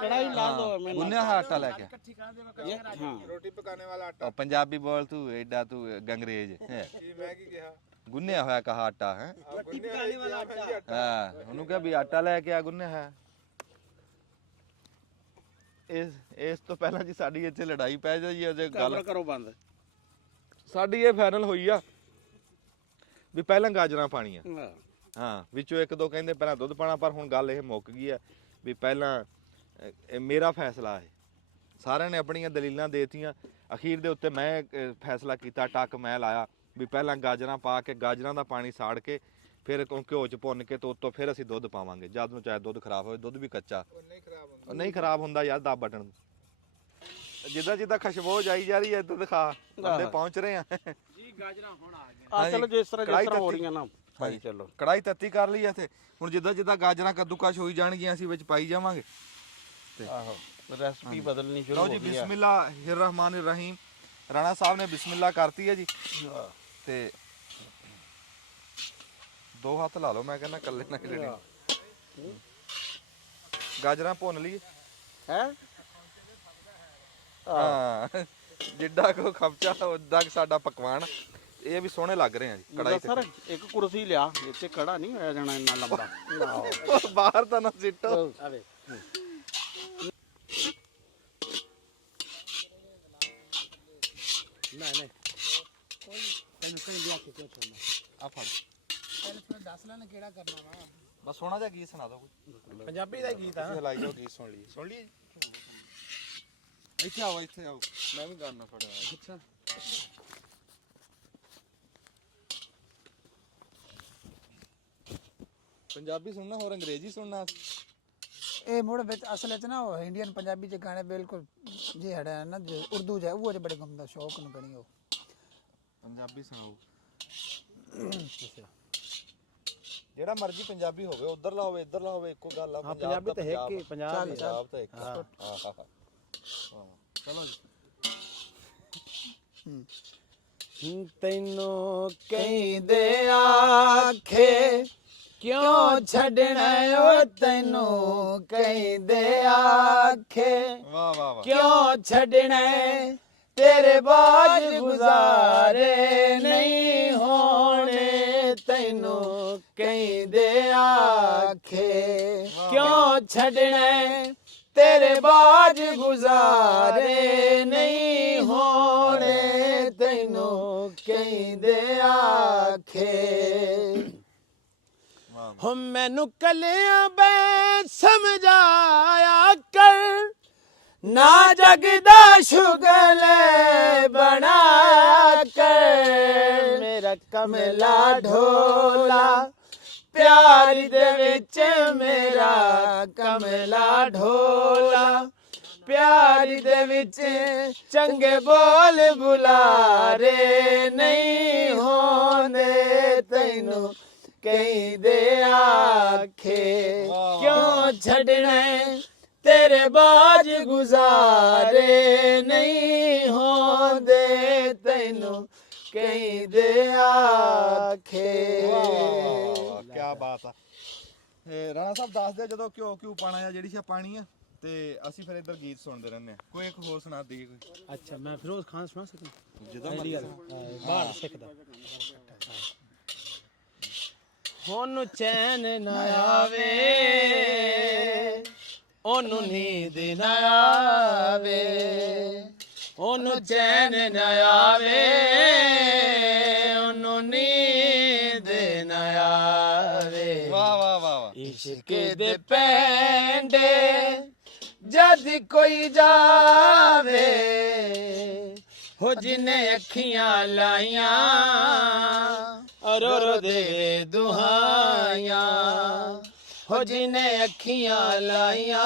ਕੜਾਈ ਲਾ ਦੋ ਮੈਨੂੰ, ਗੁੰਨਿਆ ਹੋਇਆ ਆਟਾ ਲੈ ਕੇ ਹਾਂ ਰੋਟੀ ਪਕਾਣੇ ਵਾਲਾ ਆਟਾ। ਆ। ਪੰਜਾਬੀ ਬੋਲ ਤੂੰ ਐਡਾ ਤੂੰ ਗੰਗਰੇਜ ਹੈ। ਮੈਂ ਕੀ ਕਿਹਾ? ਗੁੰਨਿਆ ਹੋਇਆ ਕਹਾ ਆਟਾ ਹੈ। ਰੋਟੀ ਪਕਾਣੇ ਵਾਲਾ ਆਟਾ। ਹਾਂ ਉਹਨੂੰ ਕਿਹਾ ਵੀ ਆਟਾ ਲੈ ਕੇ ਆ, ਗੁੰਨਿਆ ਹੈ। ਇਸ ਤੋਂ ਪਹਿਲਾਂ ਜੀ ਸਾਡੀ ਇੱਥੇ ਲੜਾਈ ਪੈ ਜਾਈ ਉਹਦੇ ਗੱਲ ਕਰੋ ਬੰਦ। ਸਾਡੀ ਇਹ ਫਾਈਨਲ ਹੋਈ ਆ ਵੀ ਪਹਿਲਾਂ ਗਾਜਰਾਂ ਪਾਣੀਆਂ। ਹਾਂ ਵਿੱਚੋਂ ਇੱਕ ਦੋ ਕਹਿੰਦੇ ਪਹਿਲਾਂ ਦੁੱਧ ਪਾਣਾ, ਪਰ ਹੁਣ ਗੱਲ ਇਹ ਮੁੱਕ ਗਈ ਹੈ ਵੀ ਪਹਿਲਾਂ ਇਹ ਮੇਰਾ ਫੈਸਲਾ ਹੈ। ਸਾਰਿਆਂ ਨੇ ਆਪਣੀਆਂ ਦਲੀਲਾਂ ਦੇਤੀਆਂ, ਅਖੀਰ ਦੇ ਉੱਤੇ ਮੈਂ ਫੈਸਲਾ ਕੀਤਾ, ਟੱਕ ਮੈਂ ਲਾਇਆ ਵੀ ਪਹਿਲਾਂ ਗਾਜਰਾਂ ਪਾ ਕੇ ਗਾਜਰਾਂ ਦਾ ਪਾਣੀ ਸਾੜ ਕੇ ਫਿਰ ਘਿਓ ਚ ਭੁੰਨ ਕੇ ਤੇ ਉੱਤੋਂ ਫਿਰ ਅਸੀਂ ਦੁੱਧ ਪਾਵਾਂਗੇ। ਜਦ ਨੂੰ ਚਾਹੇ ਦੁੱਧ ਖਰਾਬ ਹੋਵੇ, ਦੁੱਧ ਵੀ ਕੱਚਾ ਉਹ ਨਹੀਂ ਖਰਾਬ ਹੁੰਦਾ। ਉਹ ਨਹੀਂ ਖਰਾਬ ਹੁੰਦਾ ਯਾਰ, ਦੱਬ ਬਟਨ। ਜਿੱਦਾਂ ਜਿੱਦਾਂ ਖੁਸ਼ਬੂ ਜਾਈ ਜਾ ਰਹੀ ਹੈ ਇੱਧਰ ਦਿਖਾ, ਬੰਦੇ ਪਹੁੰਚ ਰਹੇ ਆ ਜੀ ਗਾਜਰਾਂ ਹੁਣ ਆ ਗਿਆ। ਆ ਚਲੋ ਜਿਸ ਤਰ੍ਹਾਂ ਕੜਾਹੀ ਹੋ ਤੱਤੀ। ਰਹੀਆਂ ਨਾ ਭਾਈ ਚਲੋ ਕੜਾਈ ਤੱਤੀ ਕਰ ਲਈ ਇੱਥੇ। ਹੁਣ ਜਿੱਦਾਂ ਜਿੱਦਾਂ ਗਾਜਰਾਂ ਕੱਦੂਕਸ਼ ਹੋਈ ਜਾਣਗੀਆਂ ਅਸੀਂ ਵਿੱਚ ਪਾਈ ਜਾਵਾਂਗੇ। ਆਹੋ ਰੈਸਪੀ ਬਦਲਣੀ ਸ਼ੁਰੂ ਲਓ ਹੋ ਜੀ, ਗਈ ਆ। ਬਿਸਮਿਲ੍ਲਾਹਿਰ ਰਹਿਮਾਨਿਰ ਰਹੀਮ। ਰਾਣਾ ਸਾਹਿਬ ਨੇ ਬਿਸਮਿਲ੍ਲਾ ਕਰਤੀ ਹੈ ਜੀ, ਤੇ 2 ਹੱਥ ਲਾ ਲਓ, ਮੈਂ ਕਹਿੰਦਾ ਕੱਲੇ ਨਾ ਜਿਹੜੀ ਗਾਜਰਾਂ ਭੁੰਨ ਲਈ ਹੈ ਹਾਂ, ਜਿੱਡਾ ਕੋ ਖਪਚਾ ਉਦਾਂ ਸਾਡਾ ਪਕਵਾਨ। ਇਹ ਵੀ ਸੋਹਣੇ ਲੱਗ ਰਹੇ ਆ ਜੀ ਕੜਾਈ ਤੇ। ਸਰ ਇੱਕ ਕੁਰਸੀ ਲਿਆ, ਇੱਥੇ ਖੜਾ ਨਹੀਂ ਹੋਇਆ ਜਾਣਾ ਇੰਨਾ ਲੰਬਾ। ਬਾਹਰ ਤਾਂ ਨਾ ਸਿੱਟੋ। ਆਵੇ ਨਹੀਂ ਤੈਨੂੰ ਕਹੀਂ ਲਿਆ ਕੇ ਕਿਉਂ ਛੋੜਨਾ। ਆ ਫੜ, ਪਹਿਲੇ ਫਿਰ ਦੱਸ ਲੈਣਾ ਕਿਹੜਾ ਕਰਨਾ ਵਾ। ਬਸ ਸੋਹਣਾ ਜਿਹਾ ਗੀਤ ਸੁਣਾ ਦਿਓ ਕੋਈ। ਪੰਜਾਬੀ ਦਾ ਗੀਤ ਆ। ਤੁਸੀਂ ਹਲਾਈ ਜਾਓ, ਗੀਤ ਸੁਣ ਲਈਏ। ਇੱਥੇ ਆਓ, ਇੱਥੇ ਆਓ, ਮੈਂ ਵੀ ਗਾਣਾ ਫੜਿਆ। ਅੱਛਾ ਪੰਜਾਬੀ ਸੁਣਨਾ ਹੋਰ ਅੰਗਰੇਜ਼ੀ ਸੁਣਨਾ? ਇਹ ਮੁੜ ਵਿੱਚ ਅਸਲ ਵਿੱਚ ਨਾ ਉਹ ਇੰਡੀਅਨ ਪੰਜਾਬੀ ਚ ਗਾਣੇ ਬਿਲਕੁਲ ਜੇ ਹੜਾ ਨਾ ਜੋ ਉਰਦੂ ਚ ਉਹ ਬੜੇ ਗੰਦਾ ਸ਼ੌਕ ਨੂੰ ਕਣੀ ਉਹ ਪੰਜਾਬੀ ਸੁਣਾਓ। ਜਿਹੜਾ ਮਰਜ਼ੀ ਪੰਜਾਬੀ ਹੋਵੇ, ਉਧਰਲਾ ਹੋਵੇ ਇੱਧਰਲਾ ਹੋਵੇ, ਇੱਕੋ ਗੱਲ ਆ। ਪੰਜਾਬੀ ਤਾਂ ਇੱਕ ਹੀ ਪੰਜਾਬ ਹੀ ਪੰਜਾਬ ਤਾਂ ਇੱਕ। ਹਾਂ। ਹਾਂ ਚਲੋ ਜੀ। ਤੈਨੂੰ ਕਹਿੰਦੇ ਆਖੇ ਕਿਉਂ ਛੱਡਣਾ ਓ, ਤੈਨੂੰ ਕਹਿੰਦੇ ਆਖੇ ਵਾਹ ਵਾਹ ਵਾਹ। ਕਿਉਂ ਛੱਡਣਾ ਤੇਰੇ ਬਾਝ ਗੁਜ਼ਾਰੇ ਨਹੀਂ ਹੋਣੇ, ਤੈਨੂੰ ਕਹਿੰਦੇ ਆਖੇ ਕਿਉਂ ਛੱਡਣਾ ਤੇਰੇ ਬਾਝ ਗੁਜ਼ਾਰੇ ਨਹੀਂ ਹੋਣੇ, ਤੈਨੂੰ ਕਹਿੰਦੇ ਆਖੇ। ਹੋ ਮੈਨੂੰ ਕੱਲਿਆਂ ਬੈ ਸਮਝਾਇਆ ਕਰ, ਨਾ ਜਗ ਦਾ ਸ਼ੁਗਲ ਬਣਾ ਕਰ, ਮੇਰਾ ਕਮਲਾ ਢੋਲਾ ਪਿਆਰ ਦੇ ਵਿੱਚ, ਮੇਰਾ ਕਮਲਾ ਢੋਲਾ ਪਿਆਰ ਦੇ ਵਿੱਚ, ਚੰਗੇ ਬੋਲ ਬੁਲਾਰੇ ਨਹੀਂ ਹੋਂਦੇ, ਤੈਨੂੰ ਕਹਿੰਦੇ ਆਖੇ ਕਿਉਂ ਛੱਡਣਾ ਤੇਰੇ ਬਾਝ ਗੁਜ਼ਾਰੇ ਨਹੀਂ ਹੋਂਦੇ, ਤੈਨੂੰ ਕਹਿੰਦੇ ਆਖੇ। ਕੀ ਬਾਤ ਆ। ਰਾਣਾ ਸਾਹਿਬ ਦੱਸ ਦਿਓ ਜਦੋਂ ਕਿਉਂ ਪਾਣਾ ਆ, ਜਿਹੜੀ ਸ਼ਾ ਪਾਣੀ ਆ, ਤੇ ਅਸੀਂ ਫਿਰ ਇੱਧਰ ਗੀਤ ਸੁਣਦੇ ਰਹਿੰਦੇ ਆ। ਕੋਈ ਇੱਕ ਹੋਰ ਸੁਣਾ ਦਈਏ ਕੋਈ। ਅੱਛਾ ਮੈਂ ਫਿਰੋਜ਼ ਖਾਨ ਸੁਣਾ ਸਕਦਾ? ਜਦੋਂ ਬਾਹਰ ਸਿੱਖਦਾ। ਉਹਨੂੰ ਚੈਨ ਨਾ ਆਵੇ, ਉਹਨੂੰ ਨੀਂਦ ਨਾ ਆਵੇ, ਉਹਨੂੰ ਚੈਨ ਨਾ ਆਵੇ, ਉਹਨੂੰ ਨੀਂਦ ਨਾ ਆਵੇ। ਵਾਹ ਵਾਹ ਵਾਹ ਵਾਹ। ਇਸ਼ਕ ਦੇ ਪੈਂਡੇ ਜਦ ਕੋਈ ਜਾਵੇ, ਹੋ ਜਿਨੇ ਅੱਖੀਆਂ ਲਾਈਆਂ ਰੋ ਰੋ ਦੇ ਦੁਹਾਈਆਂ, ਹੋ ਜਿਨੇ ਅੱਖੀਆਂ ਲਾਈਆਂ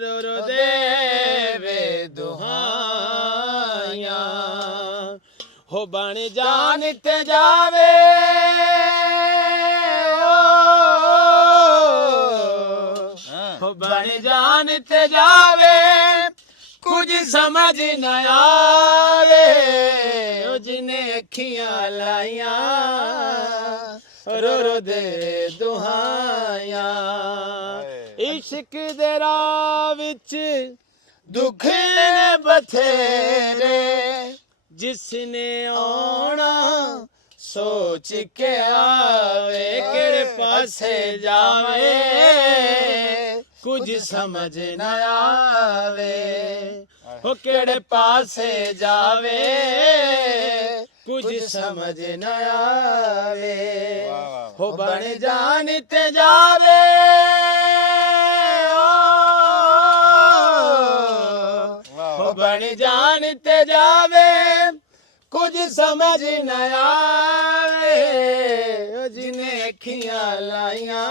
ਰੋ ਰੋ ਦੇ ਦੁਹਾਈਆਂ, ਹੋ ਬਣ ਜਾਣ ਤੇ ਜਾਵੇ ਹੋ ਬਣ ਜਾਣ ਤੇ ਜਾਵੇ, ਕੁਝ ਸਮਝ ਨਾ ਆਵੇ, ਉਹ ਜਿਨੇ ਅੱਖੀਆਂ ਲਾਈਆਂ ਰੋ ਰੋ ਦੇ ਦੁਹਾਈਆਂ। ਇਸ਼ਕ ਦੇ ਰਾਹ ਵਿੱਚ ਦੁੱਖ ਨੇ ਬਥੇਰੇ, ਜਿਸਨੇ ਆਉਣਾ ਸੋਚ ਕੇ ਆਵੇ, ਕਿਹੜੇ ਪਾਸੇ ਜਾਵੇ ਕੁਝ ਸਮਝ ਨਾ ਆਵੇ, ਹੋ ਕਿਹੜੇ ਪਾਸੇ ਜਾਵੇ ਕੁਝ ਸਮਝ ਨਾ ਆਵੇ, ਹੋ ਬਣ ਜਾਣ ਤੇ ਜਾਵੇ ਹੋ ਬਣ ਜਾਣ ਤੇ ਜਾਵੇ, ਕੁਝ ਸਮਝ ਨਾ ਆਵੇ ਉਹ ਜਿਹਨੇ ਅੱਖੀਆਂ ਲਾਈਆਂ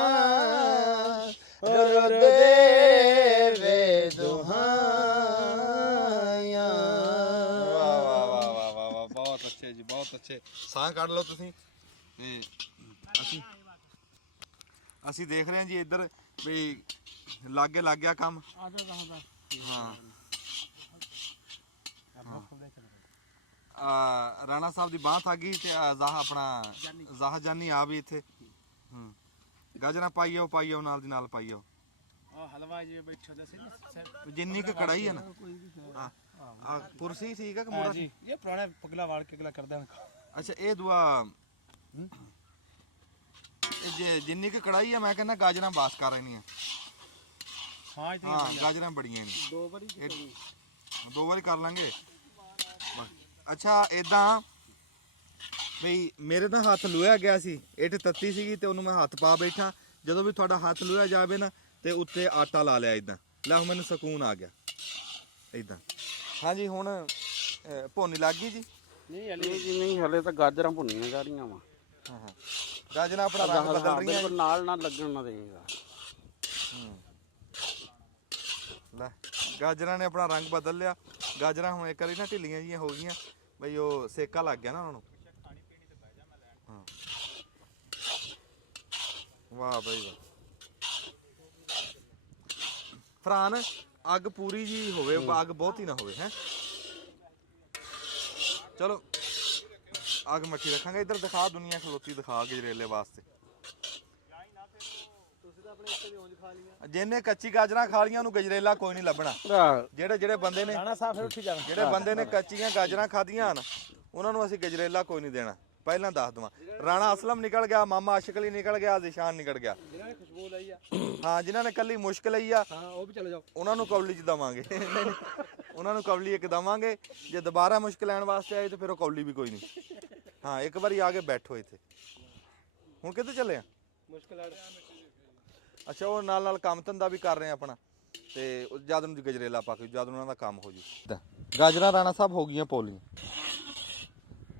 ਰੁੱਦ ਦੇਵੇ ਦੁਹਾਈਆਂ। ਵਾਹ ਵਾਹ ਵਾਹ ਵਾਹ ਵਾਹ ਵਾਹ, ਬਹੁਤ ਅੱਛੇ ਜੀ, ਬਹੁਤ ਅੱਛੇ। ਸਾਹ ਕੱਢ ਲਓ ਤੁਸੀਂ। ਤੇ ਅਸੀਂ ਦੇਖ ਰਹੇ ਹਾਂ ਜੀ ਇੱਧਰ ਵੀ ਲਾਗੇ ਲੱਗ ਗਿਆ ਕੰਮ। ਹਾਂ ਰਾਣਾ ਸਾਹਿਬ ਦੀ ਬਾਂਹ ਆ ਗਈ ਤੇ ਜ਼ਾਹਾ ਜਾਨੀ ਆ ਵੀ ਇੱਥੇ। ਗਾਜਰਾਂ ਪਾਈਓ ਪਾਈਓ ਨਾਲ ਦੀ ਨਾਲ ਪਾਈਓ। ਹਲਵਾ ਜੀ ਬੈਠਾ ਦੱਸੇ ਜਿੰਨੀ ਕੁ ਕੜਾਈ ਹੈ ਨਾ ਆ ਕੁਰਸੀ ਠੀਕ ਹੈ ਕਿ ਮੋੜਾ ਜੀ ਇਹ ਪੁਰਾਣਾ ਪਗਲਾ ਵਾੜ ਕੇ ਅਗਲਾ ਕਰਦਾ। ਅੱਛਾ ਇਹ ਦੁਆ ਇਹ ਜਿੰਨੀ ਕੁ ਕੜਾਈ ਹੈ ਮੈਂ ਕਹਿੰਦਾ ਗਾਜਰਾਂ ਬਾਸ ਕਰ ਰਹਿਣੀਆਂ। ਹਾਂ ਇੱਥੇ ਹਾਂ ਗਾਜਰਾਂ ਬੜੀਆਂ ਨੇ। ਦੋ ਵਾਰੀ ਕਰ ਲਾਂਗੇ। ਅੱਛਾ ਇਦਾਂ ਬਈ ਮੇਰੇ ਤਾਂ ਹੱਥ ਲੁਹਿਆ ਗਿਆ ਸੀ, ਇੱਟ ਤੱਤੀ ਸੀਗੀ ਤੇ ਉਹਨੂੰ ਮੈਂ ਹੱਥ ਪਾ ਬੈਠਾ। ਜਦੋਂ ਵੀ ਤੁਹਾਡਾ ਹੱਥ ਲੁਹਿਆ ਜਾਵੇ ਨਾ ਤੇ ਉੱਤੇ ਆਟਾ ਲਾ ਲਿਆ ਇਦਾਂ। ਲੈ ਹੁਣ ਮੈਨੂੰ ਸਕੂਨ ਆ ਗਿਆ ਇਦਾਂ। ਹਾਂਜੀ ਹੁਣ ਭੁੰਨ ਲੱਗ ਗਈ ਜੀ। ਨਹੀਂ ਹਲੇ ਤਾਂ ਗਾਜਰਾਂ ਭੁੰਨੀਆਂ ਜਾ ਰਹੀਆਂ ਵਾ। ਹਾਂ ਹਾਂ ਗਾਜਰਾਂ ਆਪਣਾ ਰੰਗ ਬਦਲ ਰਹੀਆਂ ਜੀ। ਨਾਲ ਨਾਲ ਲੱਗਣ ਨਾ ਦੇਗਾ। ਲੈ ਗਾਜਰਾਂ ਨੇ ਆਪਣਾ ਰੰਗ ਬਦਲ ਲਿਆ। ਗਾਜਰਾਂ ਹੁਣ ਇੱਕ ਵਾਰੀ ਨਾ ਢਿੱਲੀਆਂ ਜੀਆਂ ਹੋ ਗਈਆਂ ਬਈ ਉਹ ਸੇਕਾ ਲੱਗ ਗਿਆ ਨਾ ਉਹਨਾਂ ਨੂੰ। ਹਾਂ ਵਾਹ ਬਈ ਵਾਹ। ਫਰਾਨ ਅੱਗ ਪੂਰੀ ਜੀ ਹੋਵੇ, ਅੱਗ ਬਹੁਤੀ ਨਾ ਹੋਵੇ ਹੈ। ਚਲੋ ਅੱਗ ਮੱਠੀ ਰੱਖਾਂਗੇ। ਇੱਧਰ ਦਿਖਾ ਦੁਨੀਆ ਖਲੋਤੀ ਦਿਖਾ ਗਜਰੇਲੇ ਵਾਸਤੇ। ਜਿਹਨੇ ਕੱਚੀ ਗਾਜਰਾਂ ਖਾ ਲੀਆਂ ਉਹਨੂੰ ਗਜਰੇਲਾ ਕੋਈ ਨਹੀਂ ਲੱਭਣਾ। ਜਿਹੜੇ ਬੰਦੇ ਨੇ ਜਿਹੜੇ ਬੰਦੇ ਨੇ ਕੱਚੀਆਂ ਗਾਜਰਾਂ ਖਾਧੀਆਂ ਹਨ ਉਹਨਾਂ ਨੂੰ ਅਸੀਂ ਗਜਰੇਲਾ ਕੋਈ ਨਹੀਂ ਦੇਣਾ। ਪਹਿਲਾਂ ਦੱਸ ਦਵਾਂ ਰਾਣਾ ਅਸਲਮ ਨਿਕਲ ਗਿਆ, ਮਾਮਾ ਆਸ਼ਿਕ ਅਲੀ ਨਿਕਲ ਗਿਆ, ਜ਼ਿਸ਼ਾਨ ਨਿਕਲ ਗਿਆ। ਹਾਂ ਜਿਨ੍ਹਾਂ ਨੇ ਕੱਲੀ ਮੁਸ਼ਕ ਲਈ ਆ ਉਹ ਵੀ ਚਲੇ ਜਾਓ ਉਹਨਾਂ ਨੂੰ ਕੌਲੀ ਚ ਦਵਾਂਗੇ। ਉਹਨਾਂ ਨੂੰ ਕੌਲੀ ਇੱਕ ਦਵਾਂਗੇ। ਜੇ ਦੁਬਾਰਾ ਮੁਸ਼ਕ ਲੈਣ ਵਾਸਤੇ ਆਏ ਤੇ ਫਿਰ ਉਹ ਕੌਲੀ ਵੀ ਕੋਈ ਨਹੀਂ। ਹਾਂ ਇੱਕ ਵਾਰੀ ਆ ਕੇ ਬੈਠੋ ਇੱਥੇ। ਹੁਣ ਕਿੱਥੇ ਚੱਲੇ ਆ? ਮੁਸ਼ਕਲ ਅੱਛਾ ਉਹ ਨਾਲ ਨਾਲ ਕੰਮ ਧੰਦਾ ਵੀ ਕਰ ਰਹੇ ਆ ਆਪਣਾ ਤੇ ਜਦ ਨੂੰ ਗਜਰੇਲਾ ਪਾ ਕੇ ਜਦ ਉਹਨਾਂ ਦਾ ਕੰਮ ਹੋ ਜੂ। ਗਾਜਰਾਂ ਰਾਣਾ ਸਾਹਿਬ ਹੋ ਗਈਆਂ ਪੋਲੀਆਂ।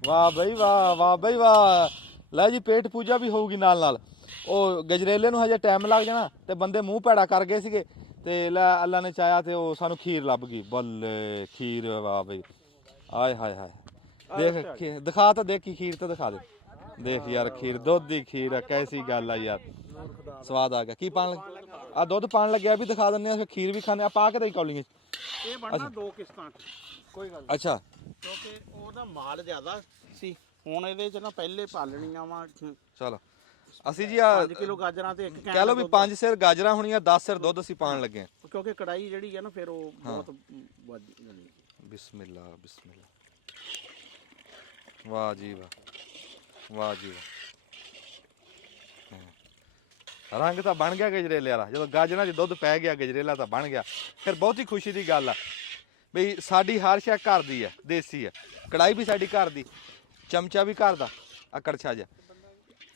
ਵਾਹ ਬਈ ਵਾਹ, ਵਾਹ ਬਈ ਵਾਹ। ਲੈ ਜੀ ਪੇਟ ਪੂਜਾ ਵੀ ਹੋਊਗੀ ਨਾਲ ਨਾਲ। ਉਹ ਗਜਰੇਲੇ ਨੂੰ ਹਜੇ ਟਾਈਮ ਲੱਗ ਜਾਣਾ ਤੇ ਬੰਦੇ ਮੂੰਹ ਭੈੜਾ ਕਰ ਗਏ ਸੀਗੇ ਤੇ ਲੈ ਅੱਲਾ ਨੇ ਚਾਹਿਆ ਤੇ ਉਹ ਸਾਨੂੰ ਖੀਰ ਲੱਭ ਗਈ। ਬੱਲੇ ਖੀਰ। ਵਾਹ ਬਈ ਆਏ ਹਾਏ ਹਾਏ। ਦੇਖ ਦਿਖਾ ਤਾਂ ਦੇਖ ਕੀ ਖੀਰ ਤਾਂ ਦਿਖਾ ਦੇ। ਦੇਖ ਯਾਰ ਖੀਰ ਦੁੱਧ ਦੀ ਖੀਰ ਆ। ਕੈਸੀ ਗੱਲ ਆ ਯਾਰ, ਸਵਾਦ ਆ ਗਿਆ। ਕੀ ਪਾਣ ਆ ਦੁੱਧ ਪਾਣ ਲੱਗਿਆ ਵੀ ਦਿਖਾ ਦਿੰਦੇ ਆ। ਫਿਰ ਖੀਰ ਵੀ ਖਾਣੇ ਆ ਪਾ ਕੇ। ਕੌਲੀਆਂ ਇਹ ਬਣਨਾ 2 ਕਿਸ਼ਤਾਂ ਕੋਈ ਗੱਲ ਅੱਛਾ ਕਿਉਂਕਿ ਉਹਦਾ ਮਾਲ ਜ਼ਿਆਦਾ ਸੀ। ਹੁਣ ਇਹਦੇ ਚ ਨਾ ਪਹਿਲੇ ਪਾਲਣੀਆਂ ਵਾ। ਚਲੋ ਅਸੀਂ ਜੀ ਆ 5 ਕਿਲੋ ਗਾਜਰਾਂ ਤੇ 1 ਕੈਨ ਕਹਿ ਲਓ ਵੀ 5 ਸਿਰ ਗਾਜਰਾਂ ਹੋਣੀਆਂ, 10 ਸਿਰ ਦੁੱਧ ਅਸੀਂ ਪਾਣ ਲੱਗੇ ਆ। ਕਿਉਂਕਿ ਕੜਾਈ ਜਿਹੜੀ ਹੈ ਨਾ ਫਿਰ ਉਹ ਬਹੁਤ ਵੱਧ ਜਾਣੀ। ਬਿਸਮਿਲ੍ਲਾ ਬਿਸਮਿਲ੍ਲਾ। ਵਾਹ ਜੀ ਵਾਹ, ਵਾਹ ਜੀ ਵਾਹ। ਰੰਗ ਤਾਂ ਬਣ ਗਿਆ ਗਜਰੇਲੇ ਵਾਲਾ। ਜਦੋਂ ਗਾਜਰਾਂ 'ਚ ਦੁੱਧ ਪੈ ਗਿਆ ਗਜਰੇਲਾ ਤਾਂ ਬਣ ਗਿਆ। ਫਿਰ ਬਹੁਤੀ ਖੁਸ਼ੀ ਦੀ ਗੱਲ ਆ ਬਈ ਸਾਡੀ ਹਰ ਸ਼ੈ ਘਰ ਦੀ ਹੈ, ਦੇਸੀ ਹੈ। ਕੜਾਈ ਵੀ ਸਾਡੀ ਘਰ ਦੀ, ਚਮਚਾ ਵੀ ਘਰ ਦਾ, ਆ ਕੜਛਾ ਜਿਹਾ।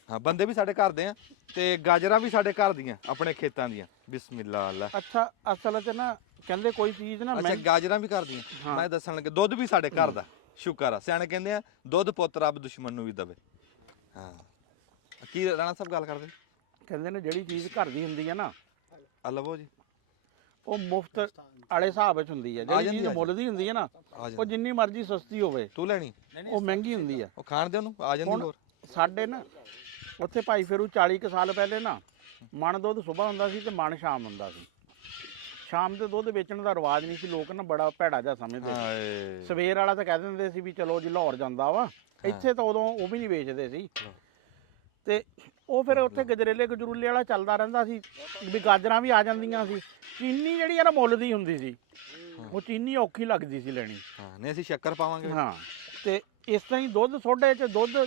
ਹਾਂ ਬੰਦੇ ਵੀ ਸਾਡੇ ਘਰ ਦੇ ਆ ਤੇ ਗਾਜਰਾਂ ਵੀ ਸਾਡੇ ਘਰ ਦੀਆਂ, ਆਪਣੇ ਖੇਤਾਂ ਦੀਆਂ। ਬਿਸਮਿਲ੍ਲਾ ਅੱਲਾ। ਅੱਛਾ ਅਸਲ 'ਚ ਨਾ ਕਹਿੰਦੇ ਕੋਈ ਚੀਜ਼ ਨਾ ਅੱਛਾ ਗਾਜਰਾਂ ਵੀ ਘਰ ਦੀਆਂ। ਮੈਂ ਦੱਸਣ ਲੱਗੇ ਦੁੱਧ ਵੀ ਸਾਡੇ ਘਰ ਦਾ। ਸ਼ੁਕਰ ਆ ਸਿਆਣੇ ਕਹਿੰਦੇ ਆ ਦੁੱਧ ਪੁੱਤ ਰੱਬ ਦੁਸ਼ਮਣ ਨੂੰ ਵੀ ਦਵੇ। ਹਾਂ ਕੀ ਰਾਣਾ ਸਾਹਿਬ ਗੱਲ ਕਰਦੇ? ਕਹਿੰਦੇ ਨੇ ਜਿਹੜੀ ਚੀਜ਼ ਘਰ ਦੀ ਹੁੰਦੀ ਹੈ ਨਾ ਆ ਲਵੋ ਜੀ। ਉਹ ਮੁਫਤ ਵਾਲੇ ਹਿਸਾਬ ਵਿੱਚ ਹੁੰਦੀ ਹੈ। ਜਿਹੜੀ ਚੀਜ਼ ਮੁੱਲ ਦੀ ਹੁੰਦੀ ਹੈ ਨਾ ਉਹ ਜਿੰਨੀ ਮਰਜ਼ੀ ਸਸਤੀ ਹੋਵੇ ਤੂੰ ਲੈਣੀ ਉਹ ਮਹਿੰਗੀ ਹੁੰਦੀ ਆ। ਉਹ ਖਾਣ ਦੇ ਉਹਨੂੰ ਆ ਜਾਂਦੀ। ਹੋਰ ਸਾਡੇ ਨਾ ਉੱਥੇ ਭਾਈ ਫੇਰੂ 40 ਕੁ ਸਾਲ ਪਹਿਲੇ ਨਾ ਮਣ ਦੁੱਧ ਸਵੇਰ ਹੁੰਦਾ ਸੀ ਤੇ ਮਣ ਸ਼ਾਮ ਹੁੰਦਾ ਸੀ। ਸ਼ਾਮ ਦੇ ਦੁੱਧ ਵੇਚਣ ਦਾ ਰਿਵਾਜ ਨਹੀਂ ਸੀ। ਲੋਕ ਨਾ ਬੜਾ ਭੈੜਾ ਜਿਹਾ ਸਮਝਦੇ ਸੀ। ਸਵੇਰ ਵਾਲਾ ਤਾਂ ਕਹਿ ਦਿੰਦੇ ਸੀ ਵੀ ਚਲੋ ਜੀ ਲਾਹੌਰ ਜਾਂਦਾ ਵਾ। ਇੱਥੇ ਤਾਂ ਉਦੋਂ ਉਹ ਵੀ ਨਹੀਂ ਵੇਚਦੇ ਸੀ ਤੇ ਉਹ ਫਿਰ ਉੱਥੇ ਗਜਰੇਲੇ ਗਜਰੂਲੇ ਵਾਲਾ ਚੱਲਦਾ ਰਹਿੰਦਾ ਸੀ ਵੀ ਗਾਜਰਾਂ ਵੀ ਆ ਜਾਂਦੀਆਂ ਸੀ। ਚੀਨੀ ਜਿਹੜੀ ਆ ਨਾ ਮੁੱਲ ਦੀ ਹੁੰਦੀ ਸੀ। ਉਹ ਚੀਨੀ ਔਖੀ ਲੱਗਦੀ ਸੀ ਲੈਣੀ। ਹਾਂ ਨਹੀਂ ਅਸੀਂ ਸ਼ੱਕਰ ਪਾਵਾਂਗੇ। ਹਾਂ ਤੇ ਇਸ ਤਰ੍ਹਾਂ ਹੀ ਦੁੱਧ ਸੋਡੇ 'ਚ ਦੁੱਧ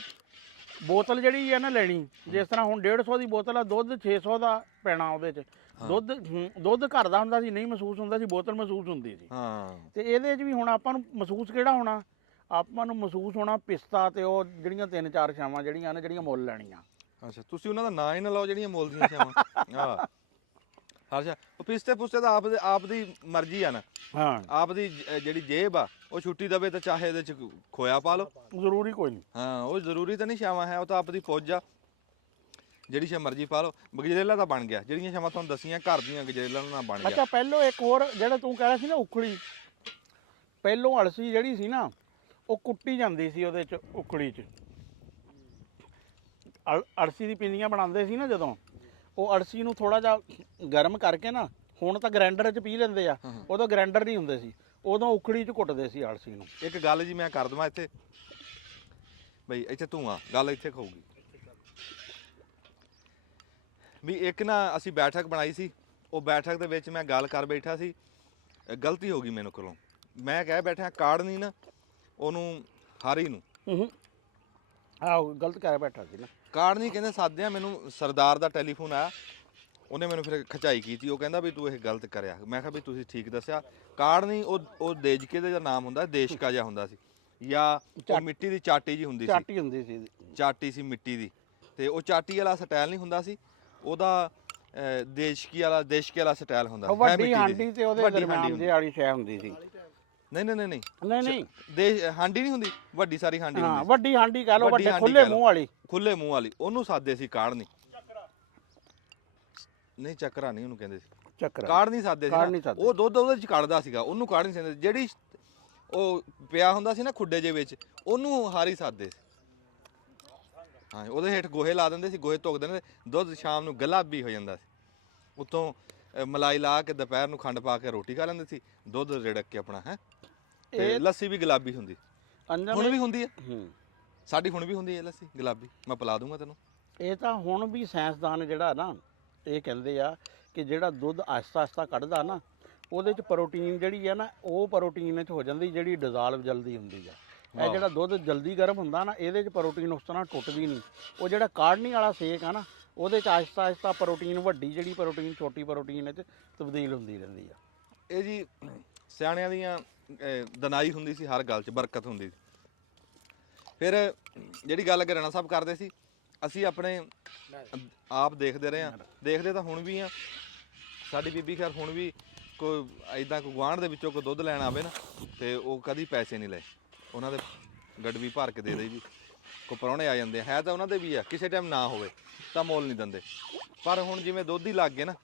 ਬੋਤਲ ਜਿਹੜੀ ਹੈ ਨਾ ਲੈਣੀ। ਜਿਸ ਤਰ੍ਹਾਂ ਹੁਣ 150 ਦੀ ਬੋਤਲ ਆ, ਦੁੱਧ 600 ਦਾ ਪੈਣਾ ਉਹਦੇ 'ਚ। ਦੁੱਧ ਘਰ ਦਾ ਹੁੰਦਾ ਸੀ, ਨਹੀਂ ਮਹਿਸੂਸ ਹੁੰਦਾ ਸੀ, ਬੋਤਲ ਮਹਿਸੂਸ ਹੁੰਦੀ ਸੀ। ਹਾਂ ਤੇ ਇਹਦੇ 'ਚ ਵੀ ਹੁਣ ਆਪਾਂ ਨੂੰ ਮਹਿਸੂਸ ਕਿਹੜਾ ਹੋਣਾ? ਆਪਾਂ ਨੂੰ ਮਹਿਸੂਸ ਹੋਣਾ ਪਿਸਤਾ ਤੇ ਉਹ ਜਿਹੜੀਆਂ 3-4 ਛਾਵਾਂ ਜਿਹੜੀਆਂ ਨੇ ਜਿਹੜੀਆਂ ਮੁੱਲ ਲੈਣੀਆਂ। ਅੱਛਾ ਤੁਸੀਂ ਉਹਨਾਂ ਦਾ ਨਾਂ ਹੀ ਨਾ ਲਓ ਜਿਹੜੀਆਂ ਮੁੱਲ ਦੀਆਂ ਛਾਵਾਂ। ਹਾਂ ਅੱਛਾ ਪਿਸਤੇ ਪੁਸਤੇ ਦਾ ਆਪ ਦੀ ਮਰਜ਼ੀ ਆ ਨਾ, ਹਾਂ ਆਪ ਦੀ ਜਿਹੜੀ ਜੇਬ ਆ ਉਹ ਛੁੱਟੀ ਦਵੇ ਤਾਂ ਚਾਹੇ ਇਹਦੇ ਚ ਖੋਇਆ ਪਾ ਲਓ। ਜ਼ਰੂਰੀ ਕੋਈ ਨਹੀਂ। ਹਾਂ ਉਹ ਜ਼ਰੂਰੀ ਤਾਂ ਨਹੀਂ ਛਾਵਾਂ ਹੈ, ਉਹ ਤਾਂ ਆਪ ਦੀ ਪੁੱਜ ਆ, ਜਿਹੜੀ ਛੇ ਮਰਜ਼ੀ ਪਾ ਲਓ। ਗਜਰੇਲਾ ਤਾਂ ਬਣ ਗਿਆ, ਜਿਹੜੀਆਂ ਛਾਵਾਂ ਤੁਹਾਨੂੰ ਦੱਸੀਆਂ ਘਰ ਦੀਆਂ ਗਜਰੇਲਾ ਨਾਲ ਬਣ ਗਿਆ। ਅੱਛਾ ਪਹਿਲੋਂ ਇੱਕ ਹੋਰ ਜਿਹੜਾ ਤੂੰ ਕਹਿ ਰਿਹਾ ਸੀ ਨਾ ਉਖਲੀ, ਪਹਿਲੋਂ ਅਲਸੀ ਜਿਹੜੀ ਸੀ ਨਾ ਉਹ ਕੁੱਟੀ ਜਾਂਦੀ ਸੀ ਉਹਦੇ ਚ ਉਖਲੀ ਚ, ਅਲਸੀ ਦੀ ਪਿੰਨੀਆਂ ਬਣਾਉਂਦੇ ਸੀ ਨਾ ਜਦੋਂ, ਉਹ ਅਲਸੀ ਨੂੰ ਥੋੜਾ ਜਿਹਾ ਗਰਮ ਕਰਕੇ ਨਾ, ਹੁਣ ਤਾਂ ਗ੍ਰਾਈਂਡਰ 'ਚ ਪੀ ਲੈਂਦੇ ਆ, ਉਦੋਂ ਗ੍ਰਾਈਂਡਰ ਨਹੀਂ ਹੁੰਦੇ ਸੀ, ਉਦੋਂ ਉਖਲੀ 'ਚ ਕੁੱਟਦੇ ਸੀ ਅਲਸੀ ਨੂੰ। ਇੱਕ ਗੱਲ ਜੀ ਮੈਂ ਕਰ ਦਵਾਂ ਇੱਥੇ ਬਈ, ਇੱਥੇ ਤੂੰ ਆ ਗੱਲ ਇੱਥੇ ਖਾਊਗੀ ਵੀ। ਇੱਕ ਨਾ ਅਸੀਂ ਬੈਠਕ ਬਣਾਈ ਸੀ, ਉਹ ਬੈਠਕ ਦੇ ਵਿੱਚ ਮੈਂ ਗੱਲ ਕਰ ਬੈਠਾ ਸੀ, ਗਲਤੀ ਹੋ ਗਈ ਮੈਨੂੰ ਕੋਲੋਂ। ਮੈਂ ਕਹਿ ਬੈਠਾ ਕਾਰਡ ਨਹੀਂ ਨਾ ਉਹਨੂੰ ਹਾਰੀ ਨੂੰ, ਆਹੋ ਗਲਤ ਕਹਿ ਬੈਠਾ ਸੀ ਨਾ। ਕਾਰਡ ਨਹੀਂ ਕਹਿੰਦੇ ਸਾਦੇ ਆ, ਮੈਨੂੰ ਸਰਦਾਰ ਦਾ ਟੈਲੀਫੋਨ ਆਇਆ, ਉਹਨੇ ਮੈਨੂੰ ਫਿਰ ਖਚਾਈ ਕੀਤੀ, ਉਹ ਕਹਿੰਦਾ ਵੀ ਤੂੰ ਇਹ ਗਲਤ ਕਰਿਆ। ਮੈਂ ਕਿਹਾ ਵੀ ਤੁਸੀਂ ਠੀਕ ਦੱਸਿਆ, ਕਾਰਡ ਨਹੀਂ ਉਹ ਦੇਜਕੇ ਦਾ ਨਾਮ ਹੁੰਦਾ, ਦੇਸ਼ਕਾ ਜਿਹਾ ਹੁੰਦਾ ਸੀ, ਜਾਂ ਉਹ ਮਿੱਟੀ ਦੀ ਚਾਟੀ ਜੀ ਹੁੰਦੀ ਸੀ, ਚਾਟੀ ਹੁੰਦੀ ਸੀ, ਚਾਟੀ ਸੀ ਮਿੱਟੀ ਦੀ, ਤੇ ਉਹ ਚਾਟੀ ਵਾਲਾ ਸਟਾਈਲ ਨਹੀਂ ਹੁੰਦਾ ਸੀ, ਉਹਦਾ ਦੇਸ਼ਕੇ ਵਾਲਾ ਸਟਾਈਲ ਹੁੰਦਾ ਸੀ। ਵੱਡੀ ਹਾਂਡੀ ਤੇ ਉਹਦੇ ਦਰਮਿਆਨ ਜੇ ਵਾਲੀ ਸ਼ੈ ਹੁੰਦੀ ਸੀ। ਨਹੀਂ ਦੇਸ਼ ਹਾਂਡੀ ਨਹੀਂ ਹੁੰਦੀ, ਵੱਡੀ ਸਾਰੀ ਹਾਂਡੀ ਹੁੰਦੀ। ਹਾਂ ਵੱਡੀ ਹਾਂਡੀ ਕਹ ਲਓ, ਵੱਡੇ ਖੁੱਲੇ ਮੂੰਹ ਵਾਲੀ, ਉਹਨੂੰ ਸਾਦੇ ਸੀ ਕਾਰਡ ਨਹੀਂ ਚੱਕਰਾ ਨਹੀਂ ਉਹਨੂੰ ਕਹਿੰਦੇ ਸੀ, ਕਾਰਡ ਨਹੀਂ ਸਾਦੇ ਸੀ, ਉਹ ਦੁੱਧ ਉਹਦੇ ਚ ਕੱਢਦਾ ਸੀਗਾ, ਉਹਨੂੰ ਕਾਰਡ ਨਹੀਂ ਸਾਦੇ। ਜਿਹੜੀ ਉਹ ਪਿਆ ਹੁੰਦਾ ਸੀ ਨਾ ਖੁੱਡੇ ਜੇ ਵਿੱਚ, ਉਹਨੂੰ ਹਾਰੀ ਸਾਦੇ ਸੀ। ਹਾਂ ਉਹਦੇ ਹੇਠ ਗੋਹੇ ਲਾ ਦਿੰਦੇ ਸੀ, ਗੋਹੇ ਧੁੱਕ ਦਿੰਦੇ, ਦੁੱਧ ਸ਼ਾਮ ਨੂੰ ਗੁਲਾਬੀ ਹੋ ਜਾਂਦਾ ਸੀ, ਉੱਤੋਂ ਮਲਾਈ ਲਾ ਕੇ ਦੁਪਹਿਰ ਨੂੰ ਖੰਡ ਪਾ ਕੇ ਰੋਟੀ ਖਾ ਲੈਂਦੇ ਸੀ, ਦੁੱਧ ਰਿੜਕ ਕੇ ਆਪਣਾ ਹੈ। ਤੇ ਲੱਸੀ ਵੀ ਗੁਲਾਬੀ ਹੁੰਦੀ, ਹੁਣ ਵੀ ਹੁੰਦੀ ਹੈ ਸਾਡੀ, ਹੁਣ ਵੀ ਹੁੰਦੀ ਹੈ ਲੱਸੀ ਗੁਲਾਬੀ, ਮੈਂ ਪਿਲਾ ਦੂੰਗਾ ਤੈਨੂੰ। ਇਹ ਤਾਂ ਹੁਣ ਵੀ ਸਾਇੰਸਦਾਨ ਜਿਹੜਾ ਨਾ ਇਹ ਕਹਿੰਦੇ ਆ ਕਿ ਜਿਹੜਾ ਦੁੱਧ ਆਹਿਸਤਾ ਆਹਿਸਤਾ ਕੱਢਦਾ ਨਾ, ਉਹਦੇ ਚ ਪ੍ਰੋਟੀਨ ਜਿਹੜੀ ਆ ਨਾ, ਉਹ ਪ੍ਰੋਟੀਨ ਚ ਹੋ ਜਾਂਦੀ ਜਿਹੜੀ ਡਿਜ਼ਾਲਵ ਜਲਦੀ ਹੁੰਦੀ ਆ। ਇਹ ਜਿਹੜਾ ਦੁੱਧ ਜਲਦੀ ਗਰਮ ਹੁੰਦਾ ਨਾ, ਇਹਦੇ ਚ ਪ੍ਰੋਟੀਨ ਉਸ ਤਰ੍ਹਾਂ ਟੁੱਟਦੀ ਨਹੀਂ। ਉਹ ਜਿਹੜਾ ਕਾੜਨੀ ਵਾਲਾ ਸੇਕ ਆ ਨਾ, ਉਹਦੇ ਚ ਆਹਿਸਤਾ ਆਹਿਸਤਾ ਪ੍ਰੋਟੀਨ, ਵੱਡੀ ਜਿਹੜੀ ਪ੍ਰੋਟੀਨ ਛੋਟੀ ਪ੍ਰੋਟੀਨ ਚ ਤਬਦੀਲ ਹੁੰਦੀ ਰਹਿੰਦੀ ਆ। ਇਹ ਜੀ ਸਿਆਣਿਆਂ ਦੀਆਂ ਦਨਾਈ ਹੁੰਦੀ ਸੀ, ਹਰ ਗੱਲ 'ਚ ਬਰਕਤ ਹੁੰਦੀ ਸੀ। ਫਿਰ ਜਿਹੜੀ ਗੱਲ ਗਰਾਣਾ ਸਾਹਿਬ ਕਰਦੇ ਸੀ, ਅਸੀਂ ਆਪਣੇ ਆਪ ਦੇਖਦੇ ਰਹੇ ਹਾਂ, ਦੇਖਦੇ ਤਾਂ ਹੁਣ ਵੀ ਆ। ਸਾਡੀ ਬੀਬੀ ਖੈਰ ਹੁਣ ਵੀ ਕੋਈ ਐਦਾਂ ਕੋਈ ਗੁਆਂਢ ਦੇ ਵਿੱਚੋਂ ਕੋਈ ਦੁੱਧ ਲੈਣ ਆਵੇ ਨਾ, ਤੇ ਉਹ ਕਦੀ ਪੈਸੇ ਨਹੀਂ ਲਏ, ਉਹਨਾਂ ਦੇ ਗੜਵੀ ਭਰ ਕੇ ਦੇ ਦੇ ਜੀ। ਕੋਈ ਪ੍ਰਾਹੁਣੇ ਆ ਜਾਂਦੇ ਹੈ ਤਾਂ ਉਹਨਾਂ ਦੇ ਵੀ ਆ, ਕਿਸੇ ਟਾਈਮ ਨਾ ਹੋਵੇ ਤਾਂ ਮੁੱਲ ਨਹੀਂ ਦਿੰਦੇ। ਪਰ ਹੁਣ ਜਿਵੇਂ ਦੁੱਧ ਹੀ ਲੱਗ ਗਏ ਨਾ,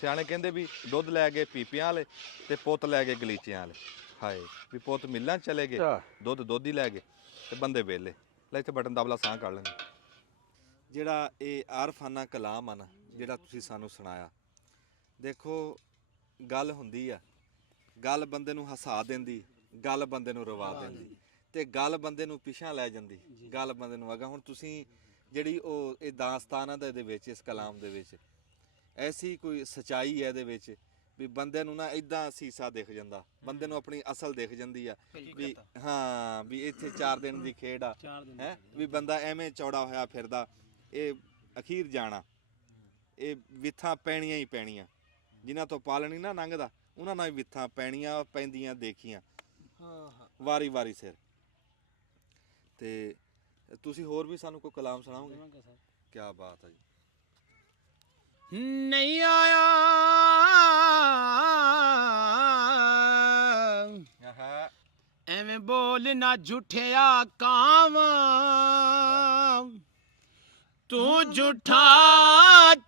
ਸਿਆਣੇ ਕਹਿੰਦੇ ਵੀ ਦੁੱਧ ਲੈ ਗਏ ਪੀਪਿਆਂ ਵਾਲੇ ਤੇ ਪੁੱਤ ਲੈ ਗਏ ਗਲੀਚਿਆਂ ਵਾਲੇ। ਹਾਏ ਵੀ ਪੁੱਤ ਮਿਲਾਂ ਚਲੇ ਗਏ, ਦੁੱਧ ਹੀ ਲੈ ਗਏ ਤੇ ਬੰਦੇ ਵੇਲੇ। ਲੈ ਇੱਥੇ ਬਟਨ ਦਬਲਾ ਸਾਹ ਕੱਢ ਲੈਂਦੇ। ਜਿਹੜਾ ਇਹ ਆਰਫਾਨਾ ਕਲਾਮ ਆ ਨਾ, ਜਿਹੜਾ ਤੁਸੀਂ ਸਾਨੂੰ ਸੁਣਾਇਆ, ਦੇਖੋ ਗੱਲ ਹੁੰਦੀ ਆ, ਗੱਲ ਬੰਦੇ ਨੂੰ ਹਸਾ ਦਿੰਦੀ, ਗੱਲ ਬੰਦੇ ਨੂੰ ਰਵਾ ਦਿੰਦੀ, ਤੇ ਗੱਲ ਬੰਦੇ ਨੂੰ ਪਿਛਾਂ ਲੈ ਜਾਂਦੀ, ਗੱਲ ਬੰਦੇ ਨੂੰ ਅਗਾ। ਹੁਣ ਤੁਸੀਂ ਜਿਹੜੀ ਉਹ ਇਹ ਦਾਸਤਾਨ ਆ ਇਹਦੇ ਵਿੱਚ, ਇਸ ਕਲਾਮ ਦੇ ਵਿੱਚ ਐਸੀ ਕੋਈ ਸਚਾਈ ਹੈ ਇਹਦੇ ਵਿੱਚ ਵੀ ਬੰਦੇ ਨੂੰ ਨਾ ਇਦਾਂ ਸੀਸਾ ਦਿਖ ਜਾਂਦਾ, ਬੰਦੇ ਨੂੰ ਆਪਣੀ ਅਸਲ ਦਿਖ ਜਾਂਦੀ ਆ ਵੀ ਹਾਂ ਵੀ ਇੱਥੇ 4 ਦਿਨ ਦੀ ਖੇਡ ਆ ਹੈ, ਵੀ ਬੰਦਾ ਐਵੇਂ ਚੌੜਾ ਹੋਇਆ ਫਿਰਦਾ, ਇਹ ਅਖੀਰ ਜਾਣਾ, ਇਹ ਵਿਥਾਂ ਪੈਣੀਆਂ ਹੀ ਪੈਣੀਆਂ। ਜਿਨ੍ਹਾਂ ਤੋਂ ਪਾਲਣ ਨਹੀਂ ਨਾ ਲੰਘਦਾ, ਉਹਨਾਂ ਨਾਲ ਵਿਥਾਂ ਪੈਣੀਆਂ ਪੈਂਦੀਆਂ ਦੇਖੀਆਂ ਵਾਰੀ ਵਾਰੀ ਸਿਰ। ਤੇ ਤੁਸੀਂ ਹੋਰ ਵੀ ਸਾਨੂੰ ਕੋਈ ਕਲਾਮ ਸੁਣਾਓਗੇ? ਕੀ ਬਾਤ ਹੈ ਜੀ। ਨਹੀਂ ਆਇਆ ਐਵੇਂ ਬੋਲ ਨਾ ਝੂਠਿਆ ਕਾਵਾਂ, ਤੂੰ ਝੂਠਾ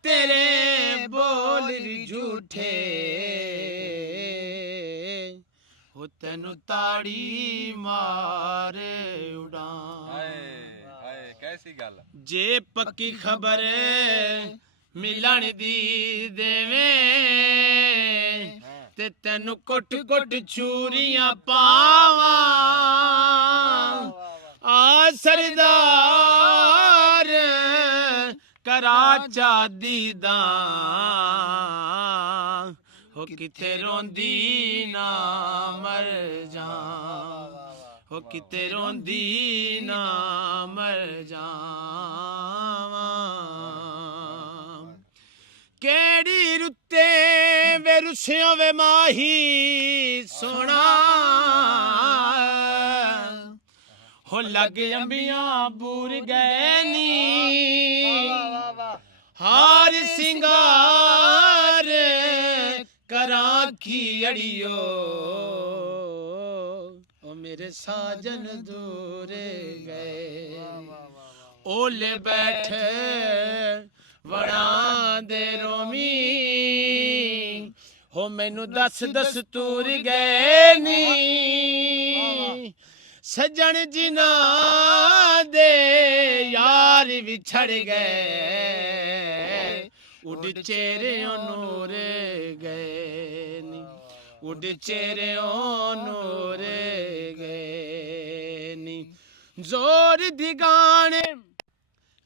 ਤੇਰੇ ਬੋਲ ਵੀ ਝੂਠੇ, ਹੋ ਤੈਨੂੰ ਤਾੜੀ ਮਾਰ ਉਡਾਂ। ਹਾਏ ਕੈਸੀ ਗੱਲ। ਜੇ ਪੱਕੀ ਖਬਰ ਮਿਲਣ ਦੀ ਦੇਵੇਂ, ਤੇ ਤੈਨੂੰ ਕੁੱਟ ਕੁੱਟ ਛੁਰੀਆਂ ਪਾਵਾਂ। ਆ ਸਰਦਾਰ ਕਰਾ ਚਾਦੀ ਦਾ, ਹੋ ਕਿਤੇ ਰੋਂਦੀ ਨਾ ਮਰ ਜਾ, ਹੋ ਕਿਤੇ ਰੋਂਦੀ ਨਾ ਮਰ ਜਾਵਾਂ। ਕਿਹੜੀ ਰੁੱਤੇ ਵੇ ਰੁੱਸਿਓ ਵੇ ਮਾਹੀ ਸੋਣਾ, ਹੋ ਲੱਗ ਅੰਬੀਆਂ ਬੂਰ ਗਏ ਨੀ, ਹਾਰ ਸਿੰਗਾਰ दुखी अड़ियो ओ मेरे साजन दूर गए ओले बैठे वड़ां दे रोमी हो मैनू दस दस्तूर गए नी सजन जिना दे यार विछड़ गए उड़ चेहरे नूर गए नी उड़ चेहरे नूर गए नी जोर दी गाने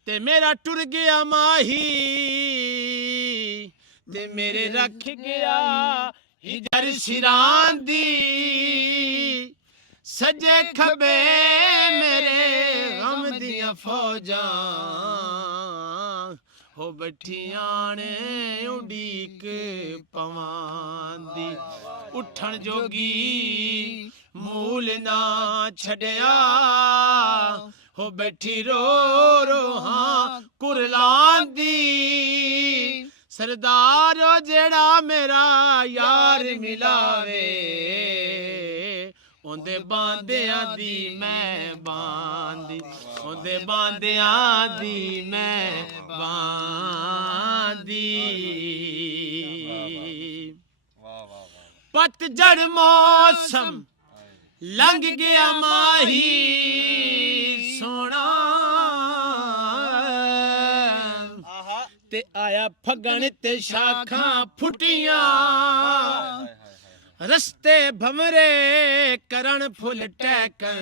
ते मेरा टुर गया माही ते मेरे रख गया हिजर सिरां दी सजे खबे मेरे गम दियां फौजां हो बैठियां ने उड़ीक पवांदी उठण जोगी मूल ना छड़िया हो बैठी रो रो हाँ कुरलांदी सरदारो जेड़ा मेरा यार मिलावे ओंदे बांदियां दी मैं बांदी ओंदे बांदियां दी मैं बांदी पतझड़ मौसम लंघ गया माही सोना ते आया फगण ते शाखां फुटियां रस्ते भमरे करण फुल टैकन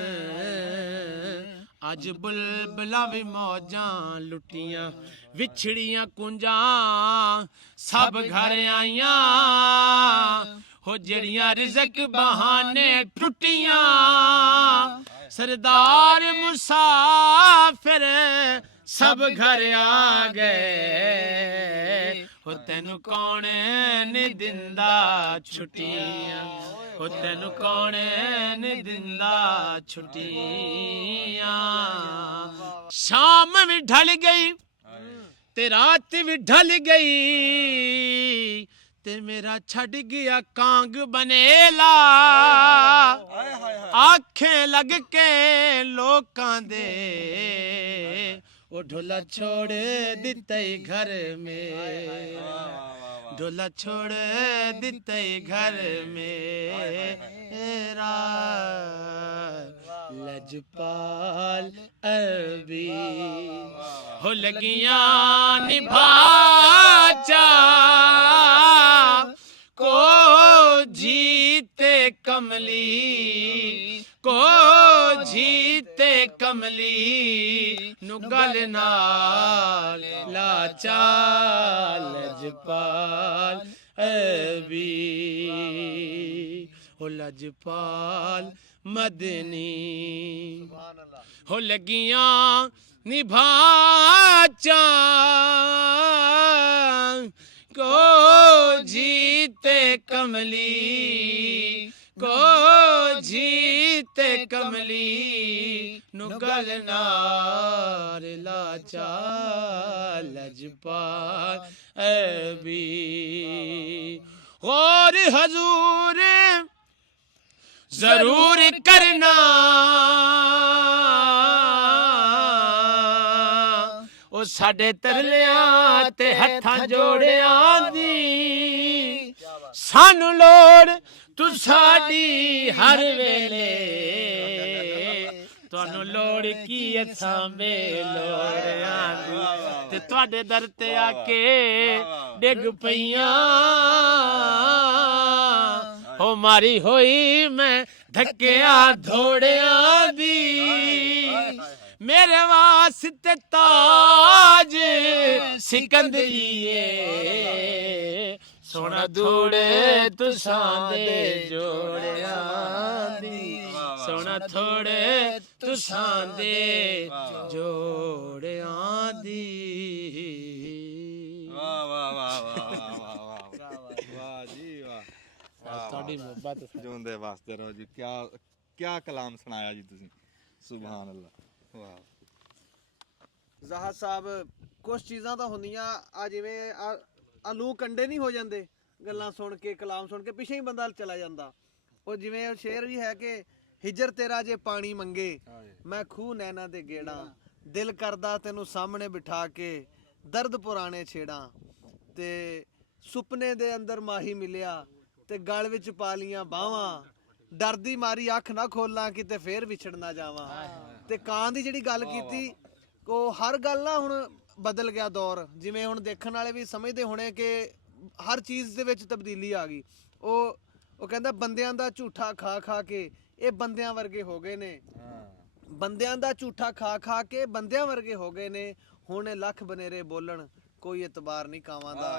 अज बुलबुलां भी मौजां लुटियां विछड़ियां कुंजां सब घर आइयां हो जड़ियां रिज़क बहाने टुटियां सरदार मुसाफिर सब घर आ गए हो तेनू कौन नहीं दिंदा छुट्टियां हो तेनू कौन नहीं दिंदा छुट्टियां शाम भी ढल गई ते रात भी ढल गई ते मेरा छड़ गया कांग बनेला आंखें लग के लोकां दे ओ ढोला छोड़ दिते घर में ढोला छोड़ दिते घर मेरा लजपाल अरबी हो लगियां निभाचा को जीते कमली को जीते कमली नुगल नाल लाचा लजपाल अबी हो लजपाल मदनी हो लगियां निभाचा को जीते कमली को जीते कमली नुगल नार लाचा लजपाल अबी और हजूर जरूर करना ओ साडे तरलियां ते हत्थां जोड़ियां दी सानू लोड़ तू साडी हर वेले तुहानू लोड़ की असां बेलोड़ियां दी ते तुहाडे दर ते आके डिग पईयां हो मारी होई मैं धक्किया धोड़ियां दी मेरे वास्ते ताज सिकंदरिए सोना धूड़े तुसां दे जोड़ियां दी सोना थोड़े तुसां दे जोड़ियां दी वाह वाह वाह वाह वाह जी वाह ਤੁਹਾਡੀ ਮੁਹੱਬਤ ਜਿਉਂਦੇ ਵਾਸਤੇ ਰਹੋ ਜੀ क्या कलाम सुनाया जी तुसीं सुभान अल्लाह वाह ਜ਼ਾਹਦ ਸਾਹਿਬ ਕੁਝ ਚੀਜ਼ਾਂ ਤਾਂ ਹੁੰਦੀਆਂ ਆ ਜਿਵੇਂ ਆਲੂ ਕੰਡੇ ਨਹੀਂ ਹੋ ਜਾਂਦੇ ਗੱਲਾਂ ਸੁਣ ਕੇ ਕਲਾਮ ਸੁਣ ਕੇ ਪਿੱਛੇ ਹੀ ਬੰਦਾ ਚਲਾ ਜਾਂਦਾ। ਉਹ ਜਿਵੇਂ ਉਹ ਸ਼ੇਰ ਵੀ ਹੈ ਕਿ ਹਿਜਰ ਤੇਰਾ ਜੇ ਪਾਣੀ ਮੰਗੇ ਮੈਂ ਖੂਹ ਨੈਣਾ ਤੇ ਗੇੜਾ, ਦਿਲ ਕਰਦਾ ਤੈਨੂੰ ਸਾਹਮਣੇ ਬਿਠਾ ਕੇ ਦਰਦ ਪੁਰਾਣੇ ਛੇੜਾਂ, ਤੇ ਸੁਪਨੇ ਦੇ ਅੰਦਰ ਮਾਹੀ ਮਿਲਿਆ ਤੇ ਗਲ ਵਿੱਚ ਪਾ ਲੀਆਂ ਬਾਹਾਂ, ਡਰਦੀ ਮਾਰੀ ਅੱਖ ਨਾ ਖੋਲਾਂ ਕਿਤੇ ਫੇਰ ਵਿਛੜ ਨਾ ਜਾਵਾਂ। ਤੇ ਕਾਂ ਦੀ ਜਿਹੜੀ ਗੱਲ ਕੀਤੀ, ਉਹ ਹਰ ਗੱਲ ਨਾ ਹੁਣ ਬਦਲ ਗਿਆ ਦੌਰ। ਜਿਵੇਂ ਹੁਣ ਦੇਖਣ ਵਾਲੇ ਵੀ ਸਮਝਦੇ ਹੋਣੇ ਕਿ ਹਰ ਚੀਜ਼ ਦੇ ਵਿੱਚ ਤਬਦੀਲੀ ਆ ਗਈ। ਉਹ ਕਹਿੰਦਾ ਬੰਦਿਆਂ ਦਾ ਝੂਠਾ ਖਾ ਖਾ ਕੇ ਇਹ ਬੰਦਿਆਂ ਵਰਗੇ ਹੋ ਗਏ ਨੇ, ਬੰਦਿਆਂ ਦਾ ਝੂਠਾ ਖਾ ਖਾ ਕੇ ਬੰਦਿਆਂ ਵਰਗੇ ਹੋ ਗਏ ਨੇ, ਹੁਣ ਇਹ ਲੱਖ ਬਨੇਰੇ ਬੋਲਣ ਕੋਈ ਇਤਬਾਰ ਨਹੀਂ ਕਾਵਾਂ ਦਾ,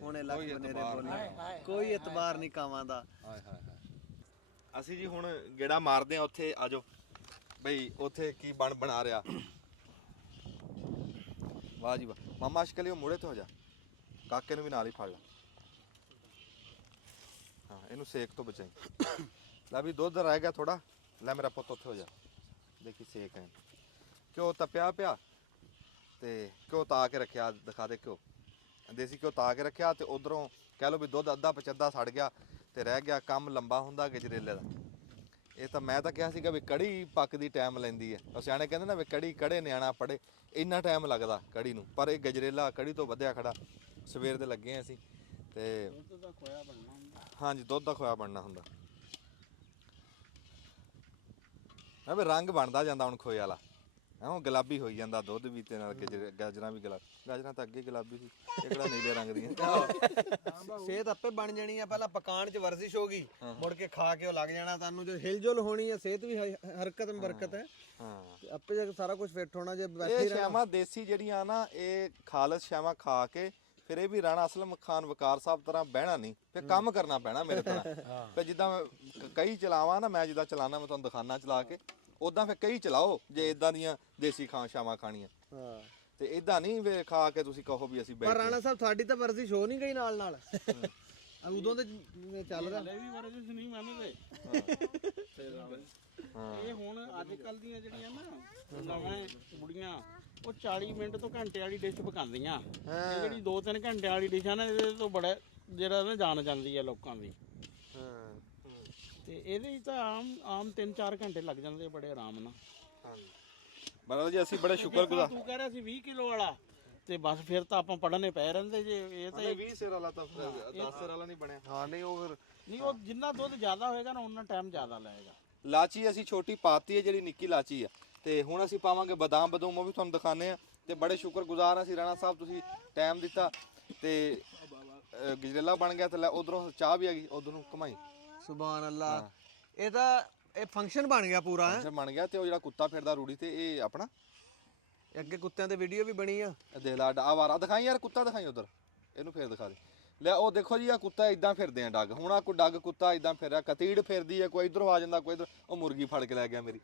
ਹੁਣ ਇਹ ਲੱਖ ਬਨੇਰੇ ਬੋਲਣ ਕੋਈ ਇਤਬਾਰ ਨਹੀਂ ਕਾਵਾਂ ਦਾ। ਅਸੀਂ ਜੀ ਹੁਣ ਗੇੜਾ ਮਾਰਦੇ ਆ ਉੱਥੇ, ਆਜੋ ਬਈ ਉੱਥੇ ਕੀ ਬਣਾ ਰਿਹਾ। ਵਾਹ ਜੀ ਵਾਹ, ਮਾਮਾ ਅਸ਼ਕਲੀ ਉਹ ਮੂਹਰੇ ਤੋਂ ਹੋ ਜਾ, ਕਾਕੇ ਨੂੰ ਵੀ ਨਾਲ ਹੀ ਫੜ ਲੈ। ਹਾਂ ਇਹਨੂੰ ਸੇਕ ਤੋਂ ਬਚਾਈ। ਲੈ ਵੀ ਦੁੱਧ ਰਹਿ ਗਿਆ ਥੋੜਾ, ਲੈ ਮੇਰਾ ਪੁੱਤ ਉੱਥੇ ਹੋ ਜਾ, ਦੇਖੀ ਸੇਕ ਹੈ। ਘਿਓ ਤਪਿਆ ਪਿਆ ਤੇ ਘਿਓ ਤਾ ਕੇ ਰੱਖਿਆ, ਦਿਖਾ ਦੇ ਘਿਓ, ਦੇਸੀ ਘਿਓ ਤਾ ਕੇ ਰੱਖਿਆ। ਤੇ ਉਧਰੋਂ ਕਹਿ ਲਓ ਵੀ ਦੁੱਧ ਅੱਧਾ ਪਚੱਧਾ ਸੜ ਗਿਆ ਤੇ ਰਹਿ ਗਿਆ। ਕੰਮ ਲੰਬਾ ਹੁੰਦਾ ਗਜਰੇਲੇ ਦਾ। ਇਹ ਤਾਂ ਮੈਂ ਤਾਂ ਕਿਹਾ ਸੀਗਾ ਵੀ ਕੜੀ ਪੱਕਦੀ ਟਾਈਮ ਲੈਂਦੀ ਹੈ। ਉਹ ਸਿਆਣੇ ਕਹਿੰਦੇ ਨਾ ਵੀ ਕੜੀ ਕੜੇ ਨਿਆਣਾ ਪੜੇ, ਇੰਨਾ ਟਾਈਮ ਲੱਗਦਾ ਕੜੀ ਨੂੰ, ਪਰ ਇਹ ਗਜਰੇਲਾ ਕੜੀ ਤੋਂ ਵਧਿਆ ਖੜਾ। ਸਵੇਰ ਦੇ ਲੱਗੇ ਅਸੀਂ ਤੇ ਹਾਂਜੀ ਦੁੱਧ ਦਾ ਖੋਇਆ ਬਣਨਾ ਹੁੰਦਾ। ਮੈਂ ਵੀ ਰੰਗ ਬਣਦਾ ਜਾਂਦਾ ਹੁਣ ਖੋਏ ਵਾਲਾ, ਉਹ ਗੁਲਾਬੀ ਹੋਈ ਜਾਂਦਾ ਦੁੱਧ ਵੀ ਤੇ ਨਾਲ ਗਾਜਰਾਂ ਵੀ ਗਾਜਰਾਂ ਤਾਂ ਅੱਗੇ ਗੁਲਾਬੀ ਸੀ, ਇਹ ਕਿਹੜਾ ਨੀਲੇ ਰੰਗ ਦੀਆਂ। ਸਿਹਤ ਆਪੇ ਬਣ ਜਾਣੀ ਆ, ਪਹਿਲਾਂ ਪਕਾਣ 'ਚ ਵਰਜ਼ਿਸ਼ ਹੋ ਗਈ, ਮੁੜ ਕੇ ਖਾ ਕੇ ਉਹ ਲੱਗ ਜਾਣਾ ਤੁਹਾਨੂੰ। ਜੋ ਹਿਲਜੁਲ ਹੋਣੀ ਆ, ਸਿਹਤ ਵੀ ਹਰਕਤ ਬਰਕਤ ਹੈ, ਆਪੇ ਜਾ ਕੇ ਸਾਰਾ ਕੁਝ ਫਿੱਟ ਹੋਣਾ। ਜੇ ਬੈਠੇ ਇਹ ਸ਼ਾਮਾਂ ਦੇਸੀ ਜਿਹੜੀਆਂ ਨਾ, ਇਹ ਖਾਲਸ ਸ਼ਾਮਾਂ ਖਾ ਕੇ ਫਿਰ ਇਹ ਵੀ ਰਾਣਾ ਅਸਲਮ ਖਾਨ ਵਕਾਰ ਸਾਹਿਬ ਤਰ੍ਹਾਂ ਬਹਿਣਾ ਨਹੀਂ, ਫਿਰ ਕੰਮ ਕਰਨਾ ਪੈਣਾ ਮੇਰੇ ਤਰ੍ਹਾਂ। ਫਿਰ ਜਿੱਦਾਂ ਕਈ ਚਲਾਵਾਂ ਨਾ, ਮੈਂ ਜਿੱਦਾਂ ਚਲਾਣਾ, ਮੈਂ ਤੁਹਾਨੂੰ ਦਿਖਾਣਾ ਚਲਾ ਕੇ, ਉਦਾਂ ਫਿਰ ਕਈ ਚਲਾਓ ਜੇ ਇਦਾਂ ਦੀਆਂ ਦੇਸੀ ਸ਼ਾਮਾਂ ਖਾਣੀਆਂ। ਤੇ ਇਦਾਂ ਨਹੀਂ ਵੇ ਖਾ ਕੇ ਤੁਸੀਂ ਕਹੋ ਵੀ ਅਸੀਂ ਪਰ ਰਾਣਾ ਸਾਹਿਬ ਤੁਹਾਡੀ ਤਾਂ ਵਰਜ਼ਿਸ਼ ਹੋ ਨਹੀਂ ਗਈ ਨਾਲ ਨਾਲ, ਉਦੋਂ ਤੇ ਚੱਲਦਾ ਵੀ ਵਰਜ਼ਿਸ਼ ਨਹੀਂ ਮੰਨਦੇ। ਇਹ ਹੁਣ ਅੱਜ ਕੱਲ ਦੀਆਂ ਜਿਹੜੀਆਂ ਨਾ ਨਵੇਂ ਬੁੜੀਆਂ, ਉਹ 40 ਮਿੰਟ ਤੋਂ ਘੰਟੇ ਵਾਲੀ ਡਿਸ਼ ਪਕਾਉਂਦੀਆਂ। ਇਹ ਜਿਹੜੀ 2-3 ਘੰਟੇ ਵਾਲੀ ਡਿਸ਼ ਆ ਨਾ, ਇਹਦੇ ਤੋਂ ਬੜਾ ਜਿਹੜਾ ਨਾ ਜਾਣ ਜਾਂਦੀ ਹੈ ਲੋਕਾਂ ਦੀ। ਤੇ ਇਹਦੇ ਤਾਂ ਆਮ 3-4 ਘੰਟੇ ਲੱਗ ਜਾਂਦੇ ਬੜੇ ਆਰਾਮ ਨਾਲ। ਮਤਲਬ ਜੀ ਅਸੀਂ ਬੜੇ ਸ਼ੁਕਰਗੁਜ਼ਾਰ। ਤੂੰ ਕਹਿ ਰਿਹਾ ਸੀ 20 ਕਿਲੋ ਵਾਲਾ, ਤੇ ਬਸ ਫਿਰ ਤਾਂ ਆਪਾਂ ਪੜਨੇ ਪੈ ਰਹਿੰਦੇ ਜੇ। ਇਹ ਤਾਂ 20 ਸਿਰ ਵਾਲਾ ਤਾਂ 10 ਸਿਰ ਵਾਲਾ ਨਹੀਂ ਬਣਿਆ। ਹਾਂ ਨਹੀਂ ਉਹ ਫਿਰ ਨਹੀਂ, ਉਹ ਜਿੰਨਾ ਦੁੱਧ ਜ਼ਿਆਦਾ ਹੋਏਗਾ ਨਾ ਉਹਨਾਂ ਟਾਈਮ ਜ਼ਿਆਦਾ ਲਏਗਾ। ਲਾਚੀ ਅਸੀਂ ਛੋਟੀ ਪਾਤੀ ਹੈ, ਜਿਹੜੀ ਨਿੱਕੀ ਲਾਚੀ ਆ। ਤੇ ਹੁਣ ਅਸੀਂ ਪਾਵਾਂਗੇ ਬਦਾਮ ਬਦੂਮ, ਉਹ ਵੀ ਤੁਹਾਨੂੰ ਦਿਖਾਣੇ ਆ। ਤੇ ਬੜੇ ਸ਼ੁਕਰਗੁਜ਼ਾਰ ਅਸੀਂ ਰਾਣਾ ਸਾਹਿਬ, ਤੁਸੀਂ ਟਾਈਮ ਦਿੱਤਾ ਤੇ ਗਜਰੇਲਾ ਬਣ ਗਿਆ। ਤੇ ਲੈ ਉਧਰੋਂ ਚਾਹ ਵੀ ਆ ਗਈ, ਉਧਰ ਨੂੰ ਘਮਾਈ। ਸੁਭਾਨ ਅੱਲਾ, ਇਹ ਤਾਂ ਇਹ ਫੰਕਸ਼ਨ ਬਣ ਗਿਆ ਪੂਰਾ। ਫੰਕਸ਼ਨ ਬਣ ਗਿਆ। ਤੇ ਉਹ ਜਿਹੜਾ ਕੁੱਤਾ ਫਿਰਦਾ ਰੂੜੀ ਤੇ, ਇਹ ਆਪਣਾ ਅੱਗੇ ਕੁੱਤਿਆਂ ਤੇ ਵੀਡੀਓ ਵੀ ਬਣੀ ਆ। ਦੇਖ ਲਾ ਆਵਾਰਾ ਦਿਖਾਈ ਯਾਰ, ਕੁੱਤਾ ਦਿਖਾਈ ਉਧਰ, ਇਹਨੂੰ ਫੇਰ ਦਿਖਾ ਦੇ। ਲੈ ਉਹ ਦੇਖੋ ਜੀ, ਆ ਕੁੱਤਾ ਇਦਾਂ ਫਿਰਦੇ ਆ ਡੱਗ। ਹੁਣ ਆ ਕੋਈ ਡੱਗ ਕੁੱਤਾ ਇਦਾਂ ਫਿਰ ਰਿਹਾ, ਕਤੀੜ ਫਿਰਦੀ ਆ, ਕੋਈ ਇਧਰੋਂ ਆ ਜਾਂਦਾ, ਕੋਈ ਇਧਰ। ਉਹ ਮੁਰਗੀ ਫੜ ਕੇ ਲੈ ਗਿਆ ਮੇਰੀ,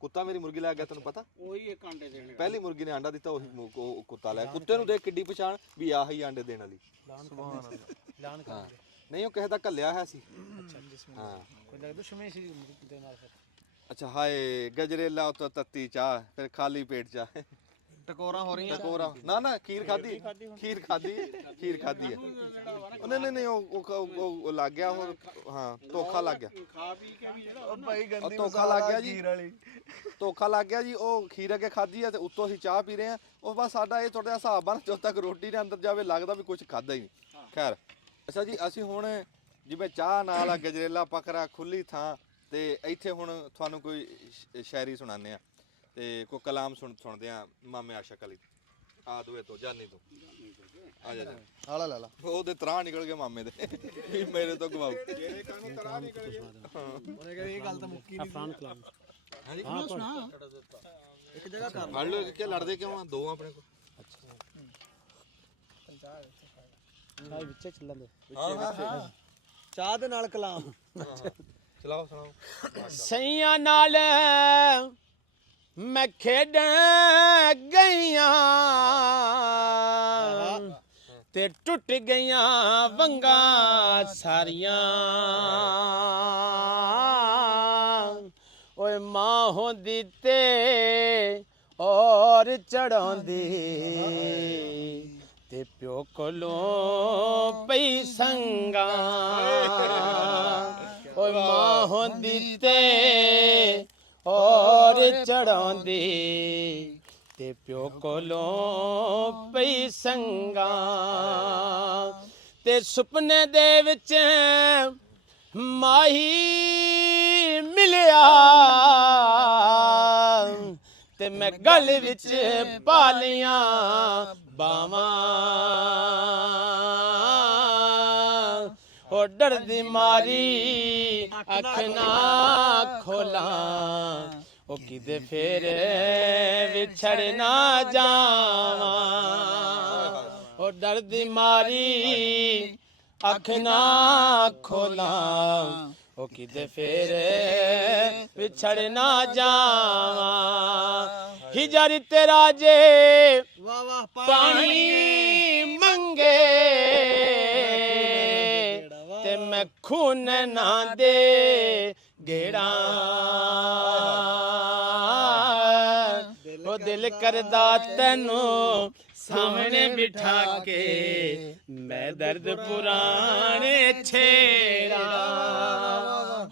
ਕੁੱਤਾ ਮੇਰੀ ਮੁਰਗੀ ਲੈ ਗਿਆ, ਤੈਨੂੰ ਪਤਾ। ਉਹੀ ਇੱਕ ਆਂਡੇ ਦੇਣੇ, ਪਹਿਲੀ ਮੁਰਗੀ ਨੇ ਆਂਡਾ ਦਿੱਤਾ, ਉਹੀ ਕੁੱਤਾ ਲੈ। ਕੁੱਤੇ ਨੂੰ ਦੇਖ ਕਿੱਡੀ ਪਛਾਣ ਵੀ ਆਹੀ ਆਂਡੇ ਦੇਣ ਵਾਲੀ। ਸੁਭਾਨ ਅੱਲਾਹ। ਹਾਂ ਨਹੀਂ, ਉਹ ਕਿਸੇ ਦਾ ਘੱਲਿਆ ਹੈ ਸੀ। ਹਾਂ ਕੋਈ ਲੱਗਦਾ ਦੁਸ਼ਮਣੀ ਸੀ ਦੇ ਨਾਲ ਫਿਰ। ਅੱਛਾ ਹਾਏ, ਗਜਰੇਲਾ ਉਤੋਂ ਤੱਤੀ ਚਾਹ, ਫਿਰ ਖਾਲੀ ਪੇਟ ਚਾਹ, ਟਕੋਰਾਂ ਹੋ ਰਹੀਆਂ। ਟਕੋਰਾ ਨਾ ਖੀਰ ਖਾਦੀ, ਖੀਰ ਖਾਦੀ ਹੈ। ਨਹੀਂ ਉਹ ਲੱਗ ਗਿਆ, ਉਹ ਹਾਂ ਧੋਖਾ ਲੱਗ ਗਿਆ, ਖਾ ਪੀ ਕੇ ਵੀ ਜਿਹੜਾ ਭਾਈ ਗੰਦੀ ਧੋਖਾ ਲੱਗ ਗਿਆ ਜੀ, ਧੋਖਾ ਲੱਗ ਗਿਆ ਜੀ। ਉਹ ਖੀਰ ਅੱਗੇ ਖਾਦੀ ਆ ਤੇ ਉੱਤੋਂ ਅਸੀਂ ਚਾਹ ਪੀ ਰਹੇ ਆ। ਉਹ ਬਸ ਸਾਡਾ ਇਹ ਥੋੜਾ ਹਿਸਾਬ ਬਣ, ਜਦੋਂ ਤੱਕ ਰੋਟੀ ਦੇ ਅੰਦਰ ਜਾਵੇ ਲੱਗਦਾ ਵੀ ਕੁਝ ਖਾਦਾ ਹੀ ਨਹੀਂ। ਖੈਰ ਅੱਛਾ ਜੀ, ਅਸੀਂ ਹੁਣ ਜਿਵੇਂ ਚਾਹ ਨਾਲ ਆ ਗਜਰੇਲਾ ਪਕਰਾ, ਖੁੱਲੀ ਥਾਂ ਤੇ ਇੱਥੇ ਹੁਣ ਤੁਹਾਨੂੰ ਕੋਈ ਸ਼ਾਇਰੀ ਸੁਣਾਉਂਦੇ ਆ ਤੇ ਕੋਈ ਕਲਾਮ ਸੁਣਦੇ ਆ ਮਾਮੇ ਆਸ਼ਕ ਅਲੀ ਆਦੂਏ ਤੋਂ, ਜਾਨੀ ਤੋਂ। ਆ ਜਾ ਹਾਲਾ ਲਾ ਲਾ, ਉਹਦੇ ਤਰਾਹ ਨਿਕਲ ਗਏ ਮਾਮੇ ਦੇ ਵੀ ਮੇਰੇ ਤੋਂ ਗਵਾਓ। ਜਿਹੜੇ ਕਾਨੂੰ ਤਰਾ ਨਿਕਲ ਗਏ। ਉਹਨੇ ਕਿਹਾ ਇਹ ਗੱਲ ਤਾਂ ਮੁੱਕੀ ਨਹੀਂ। ਅਫਰਾਨ ਕਲਾਮ ਹਾਂਜੀ ਇੱਕ ਜਗ੍ਹਾ ਕਰ ਫੜ ਲਓ ਕਿ ਲੜਦੇ ਕਿਉਂ ਆ, ਦੋ ਆਪਣੇ ਕੋਲ। ਚਾਹ ਵਿੱਚੇ ਚੱਲਣ ਦੇ। ਚਾਹ ਦੇ ਨਾਲ ਕਲਾਮ। ਚਲਾਓ ਸੁਣਾਓ। ਸਈਆਂ ਨਾਲ ਮੈਂ ਖੇਡਾਂ ਗਈਆਂ ਤੇ ਟੁੱਟ ਗਈਆਂ ਵੰਗਾਂ ਸਾਰੀਆਂ। ਓਏ ਮਾਂ ਹੁੰਦੀ ਤੇ ਔਰ ਚੜਾਉਂਦੀ ਤੇ ਪਿਓ ਕੋਲੋਂ ਪਈ ਸੰਗਾ ਓਏ ਮਾਂ ਹੁੰਦੀ ਤੇ ਔਰ ਚੜਾਉਂਦੀ ਤੇ ਪਿਓ ਕੋਲੋਂ ਪਈ ਸੰਗਾ ਤੇ ਸੁਪਨੇ ਦੇ ਵਿੱਚ ਮਾਹੀ ਮਿਲਿਆ ਤੇ ਮੈਂ ਗਲ ਵਿੱਚ ਪਾ ਲੀਆਂ ਬਾਵਾਂ ਉਹ ਡਰਦੀ ਮਾਰੀ ਅੱਖ ਨਾ ਖੋਲਾਂ ਉਹ ਕਿਤੇ ਫੇਰ ਵਿਛੜ ਨਾ ਜਾਵਾਂ ਉਹ ਡਰਦੀ ਮਾਰੀ ਅੱਖ ਨਾ ਖੋਲਾਂ ਉਹ ਕਿਤੇ ਫੇਰ ਵਿਛੜ ਨਾ ਜਾਵਾਂ ਹਿਜਰ ਤੇਰਾ ਜੇ ਵਾਹ ਵਾਹ ਪਾਣੀ ਮੰਗੇ ਤੇ ਮੈਂ ਖੂਨ ਨਾ ਦੇ ਗੇੜਾ ਉਹ ਦਿਲ ਕਰਦਾ ਤੈਨੂੰ ਸਾਹਮਣੇ ਬਿਠਾ ਕੇ ਮੈਂ ਦਰਦ ਪੁਰਾਣੇ ਛੇੜਾ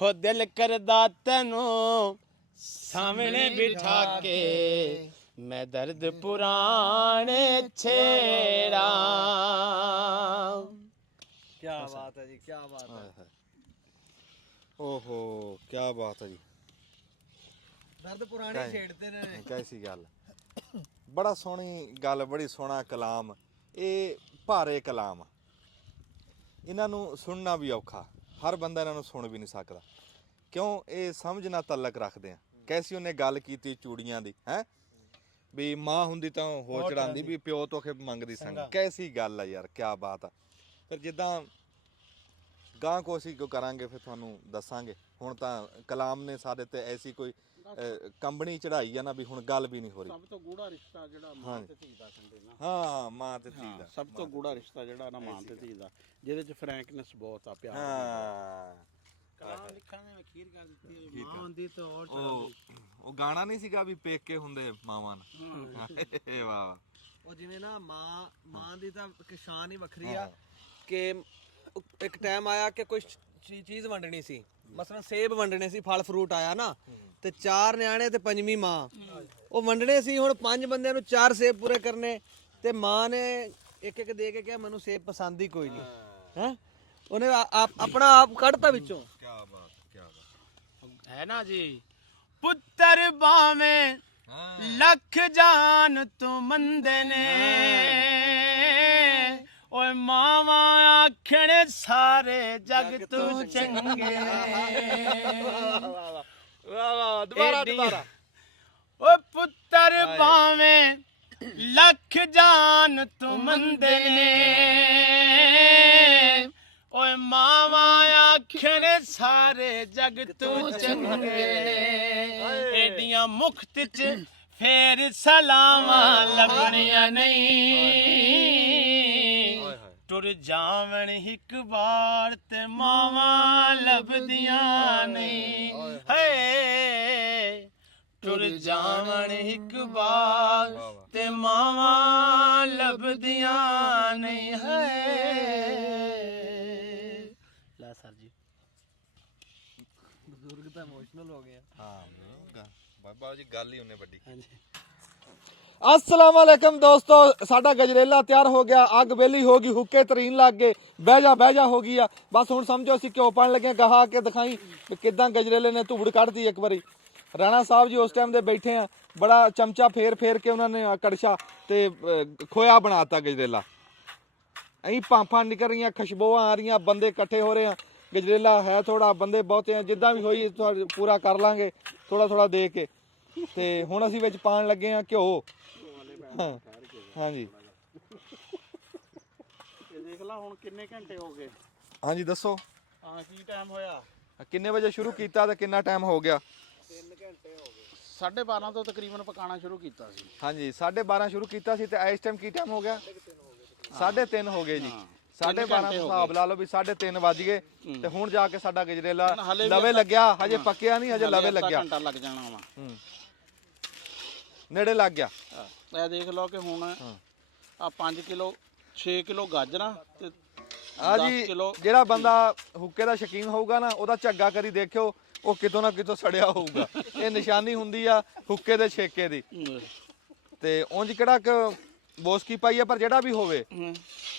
ਹੋ ਦਿਲ ਕਰਦਾ ਤੈਨੂੰ ਸਾਹਮਣੇ ਬਿਠਾ ਕੇ ਮੈਂ ਦਰਦ ਪੁਰਾਣੇ ਛੇੜਾ ਕੀ ਬਾਤ ਹੈ ਜੀ, ਕੀ ਬਾਤ ਹੈ। ਓਹੋ ਕੀ ਬਾਤ ਹੈ ਜੀ। ਦਰਦ ਪੁਰਾਣੇ ਛੇੜਦੇ ਨੇ। ਕੈਸੀ ਗੱਲ, ਬੜਾ ਸੋਹਣੀ ਗੱਲ, ਬੜੀ ਸੋਹਣਾ ਕਲਾਮ। ਇਹ ਭਾਰੇ ਕਲਾਮ, ਇਹਨਾਂ ਨੂੰ ਸੁਣਨਾ ਵੀ ਔਖਾ, ਹਰ ਬੰਦਾ ਇਹਨਾਂ ਨੂੰ ਸੁਣ ਵੀ ਨਹੀਂ ਸਕਦਾ, ਕਿਉਂ ਇਹ ਸਮਝ ਨਾਲ ਤਾਲਕ ਰੱਖਦੇ ਆ। ਕੈਸੀ ਉਹਨੇ ਗੱਲ ਕੀਤੀ ਚੂੜੀਆਂ ਦੀ, ਹੈ ਵੀ ਮਾਂ ਹੁੰਦੀ ਤਾਂ ਹੋ ਚੜਾਉਂਦੀ, ਵੀ ਪਿਓ ਤੋਂ ਖੇ ਮੰਗਦੀ ਸੰਗ। ਕੈਸੀ ਗੱਲ ਆ ਯਾਰ, ਕੀ ਬਾਤ ਆ। ਫਿਰ ਜਿੱਦਾਂ ਗਾਂ ਕੋ ਅਸੀਂ ਕਰਾਂਗੇ ਫਿਰ ਤੁਹਾਨੂੰ ਦੱਸਾਂਗੇ। ਹੁਣ ਤਾਂ ਕਲਾਮ ਨੇ ਸਾਡੇ ਤੇ ਐਸੀ ਕੋਈ ਕੰਬਣੀ ਚੜਾਈ ਆ ਨਾ ਵੀ ਹੁਣ ਗੱਲ ਵੀ ਨਹੀਂ ਹੋ ਰਹੀ। ਸਭ ਤੋਂ ਗੂੜਾ ਰਿਸ਼ਤਾ ਜਿਹੜਾ ਮਾਂ ਤੇ ਧੀ ਦਾ ਕਹਿੰਦੇ ਨਾ। ਹਾਂ, ਮਾਂ ਤੇ ਧੀ ਦਾ ਸਭ ਤੋਂ ਗੂੜਾ ਰਿਸ਼ਤਾ ਜਿਹੜਾ ਨਾ ਮਾਂ ਤੇ ਧੀ ਦਾ, ਜਿਹਦੇ ਚ ਫਰੈਂਕਨੈਸ ਬਹੁਤ ਆ, ਪਿਆਰ ਹਾਂ। ਕਲਾਮ ਲਿਖਣ ਨੇ ਅਖੀਰ ਕਰ ਦਿੱਤੀ ਮਾਂ ਹੁੰਦੀ ਤਾਂ ਔਰ ਉਹ ਗਾਣਾ ਨਹੀਂ ਸੀਗਾ ਵੀ ਪੇਕੇ ਹੁੰਦੇ ਮਾਵਾਂ ਨਾਲ। ਵਾਹ। ਉਹ ਜਿਵੇਂ ਨਾ ਮਾਂ ਦੀ ਤਾਂ ਇੱਕ ਸ਼ਾਨ ਹੀ ਵੱਖਰੀ ਆ ਕਿ ਇੱਕ ਟਾਈਮ ਆਇਆ ਕਿ ਕੋਈ ਚੀਜ਼ ਵੰਡਣੀ ਸੀ, ਮਸਲਨ ਸੇਬ ਵੰਡਣੇ ਸੀ, ਫਲ ਫਰੂਟ ਆਇਆ ਨਾ, ਤੇ 4 ਨਿਆਣੇ ਤੇ 5ਵੀਂ ਮਾਂ, ਉਹ ਵੰਡਣੇ ਸੀ। ਹੁਣ 5 ਬੰਦਿਆਂ ਨੂੰ 4 ਸੇਬ ਪੂਰੇ ਕਰਨੇ, ਤੇ ਮਾਂ ਨੇ ਇੱਕ ਇੱਕ ਦੇ ਕੇ ਕਿਹਾ ਮੈਨੂੰ ਸੇਬ ਪਸੰਦ ਹੀ ਕੋਈ ਨਹੀਂ। ਹੈ ਉਹਨੇ ਆਪਣਾ ਆਪ ਕੱਢਤਾ ਵਿੱਚੋਂ। ਕੀ ਬਾਤ, ਕੀ ਬਾਤ ਹੈ ਨਾ ਜੀ। ਪੁੱਤਰ ਬਾਵੇਂ ਲੱਖ ਜਾਨ ਤੂੰ ਮੰਦੇ ਨੇ ਓਏ ਮਾਵਾਂ ਆਖਣ ਸਾਰੇ ਜਗ ਤੂੰ ਚੰਗੇ। ਵਾਹ ਵਾਹ, ਦੁਬਾਰਾ ਓ ਪੁੱਤਰ ਬਾਵੇਂ ਲੱਖ ਜਾਨ ਤੂੰ ਮੰਦੇ ਨੇ ਓਏ ਮਾਵਾਂ ਆਖਣ ਸਾਰੇ ਜਗ ਤੂੰ ਚੰਗੇ। ਏਡੀਆਂ ਮੁਖਤ ਚ ਫੇਰ ਸਲਾਮਾਂ ਲੱਭਣੀਆਂ ਨਹੀਂ, ਟੁਰ ਜਾਵਣ ਇੱਕ ਵਾਰ ਤੇ ਮਾਵਾਂ ਲੱਭਦੀਆਂ ਨਹੀਂ। ਹੇ ਟੁਰ ਜਾਵਣ ਇੱਕ ਵਾਰ ਤੇ ਮਾਵਾਂ ਲੱਭਦੀਆਂ ਨਹੀਂ। ਹੈ ਲਾ ਸਰ ਜੀ, ਬਜ਼ੁਰਗ ਤਾਂ ਇਮੋਸ਼ਨਲ ਹੋ ਗਏ। ਹਾਂ ਬਾਬਾ ਜੀ, ਗੱਲ ਹੀ ਉਹਨੇ ਵੱਡੀ। अस्सलाम वालेकुम दोस्तों, साडा गजरेला तैयार हो गया, अग वेली हो गई, हुक्के तरीन लग गए, बह जा हो गई आ। बस हुण समझो असीं घ्यो पाण लगे, गहा के दिखाई किदां गजरेले ने धूड़ कढ़दी। एक बारी राणा साहब जी उस टाइम दे बैठे आ, बड़ा चमचा फेर के उन्होंने कड़छा ते खोया बनाता गजरेला। अं भांफा निकल रही, खुशबुआं आ रही, बंदे इकट्ठे हो रहे हैं। गजरेला है थोड़ा, बंदे बहुते हैं, जिद्दां भी होई पूरा कर लांगे थोड़ा थोड़ा दे के। ते हुण असीं विच पाण लगे आ घ्यो। हाँ जी, ਇਹ ਦੇਖ ਲਾ ਹੁਣ ਕਿੰਨੇ ਘੰਟੇ ਹੋ ਗਏ। हाँ जी दसो, ਹਾਂ ਕੀ ਟਾਈਮ ਹੋਇਆ? किन्ने बजे शुरू कीता ते किन्ना टाइम हो गया? 3 ਘੰਟੇ ਹੋ ਗਏ। 12:30 ਤੋਂ ਤਕਰੀਬਨ ਪਕਾਉਣਾ ਸ਼ੁਰੂ ਕੀਤਾ ਸੀ। हाँ जी, 12:30 शुरू कीता सी ते इस टाइम की टाइम हो गया? 3:30 हो गए जी। 12:30 ਹਿਸਾਬ ਲਾ ਲਓ ਵੀ 3:30 ਵੱਜ ਗਏ ਤੇ ਹੁਣ ਜਾ ਕੇ ਸਾਡਾ ਗਜਰੇਲਾ ਲਵੇ ਲੱਗਿਆ। ਹਜੇ ਪੱਕਿਆ ਨਹੀਂ, ਹਜੇ ਲਵੇ ਲੱਗਿਆ, ਘੰਟਾ ਲੱਗ ਜਾਣਾ ਵਾ। ਨੇੜੇ ਲੱਗ ਗਿਆ। ਇਹ ਦੇਖ ਲਓ ਕਿ ਹੁਣ ਆ 5 ਕਿਲੋ 6 ਕਿਲੋ ਗਾਜਰਾਂ ਤੇ ਆ 10 ਜੀ ਕਿਲੋ ਜਿਹੜਾ ਬੰਦਾ ਹੁੱਕੇ ਦਾ ਸ਼ੌਕੀਨ ਹੋਊਗਾ ਨਾ ਉਹਦਾ ਝੱਗਾ ਕਰੀ ਦੇਖਿਓ ਉਹ ਕਿਤੋਂ ਨਾ ਕਿਤੋਂ ਸੜਿਆ ਹੋਊਗਾ। ਇਹ ਨਿਸ਼ਾਨੀ ਹੁੰਦੀ ਆ ਹੁੱਕੇ ਦੇ ਛੇਕੇ ਦੀ। ਤੇ ਉਂਝ ਕਿਹੜਾ ਬੋਸਕੀ ਪਾਈ ਆ, ਪਰ ਜਿਹੜਾ ਵੀ ਹੋਵੇ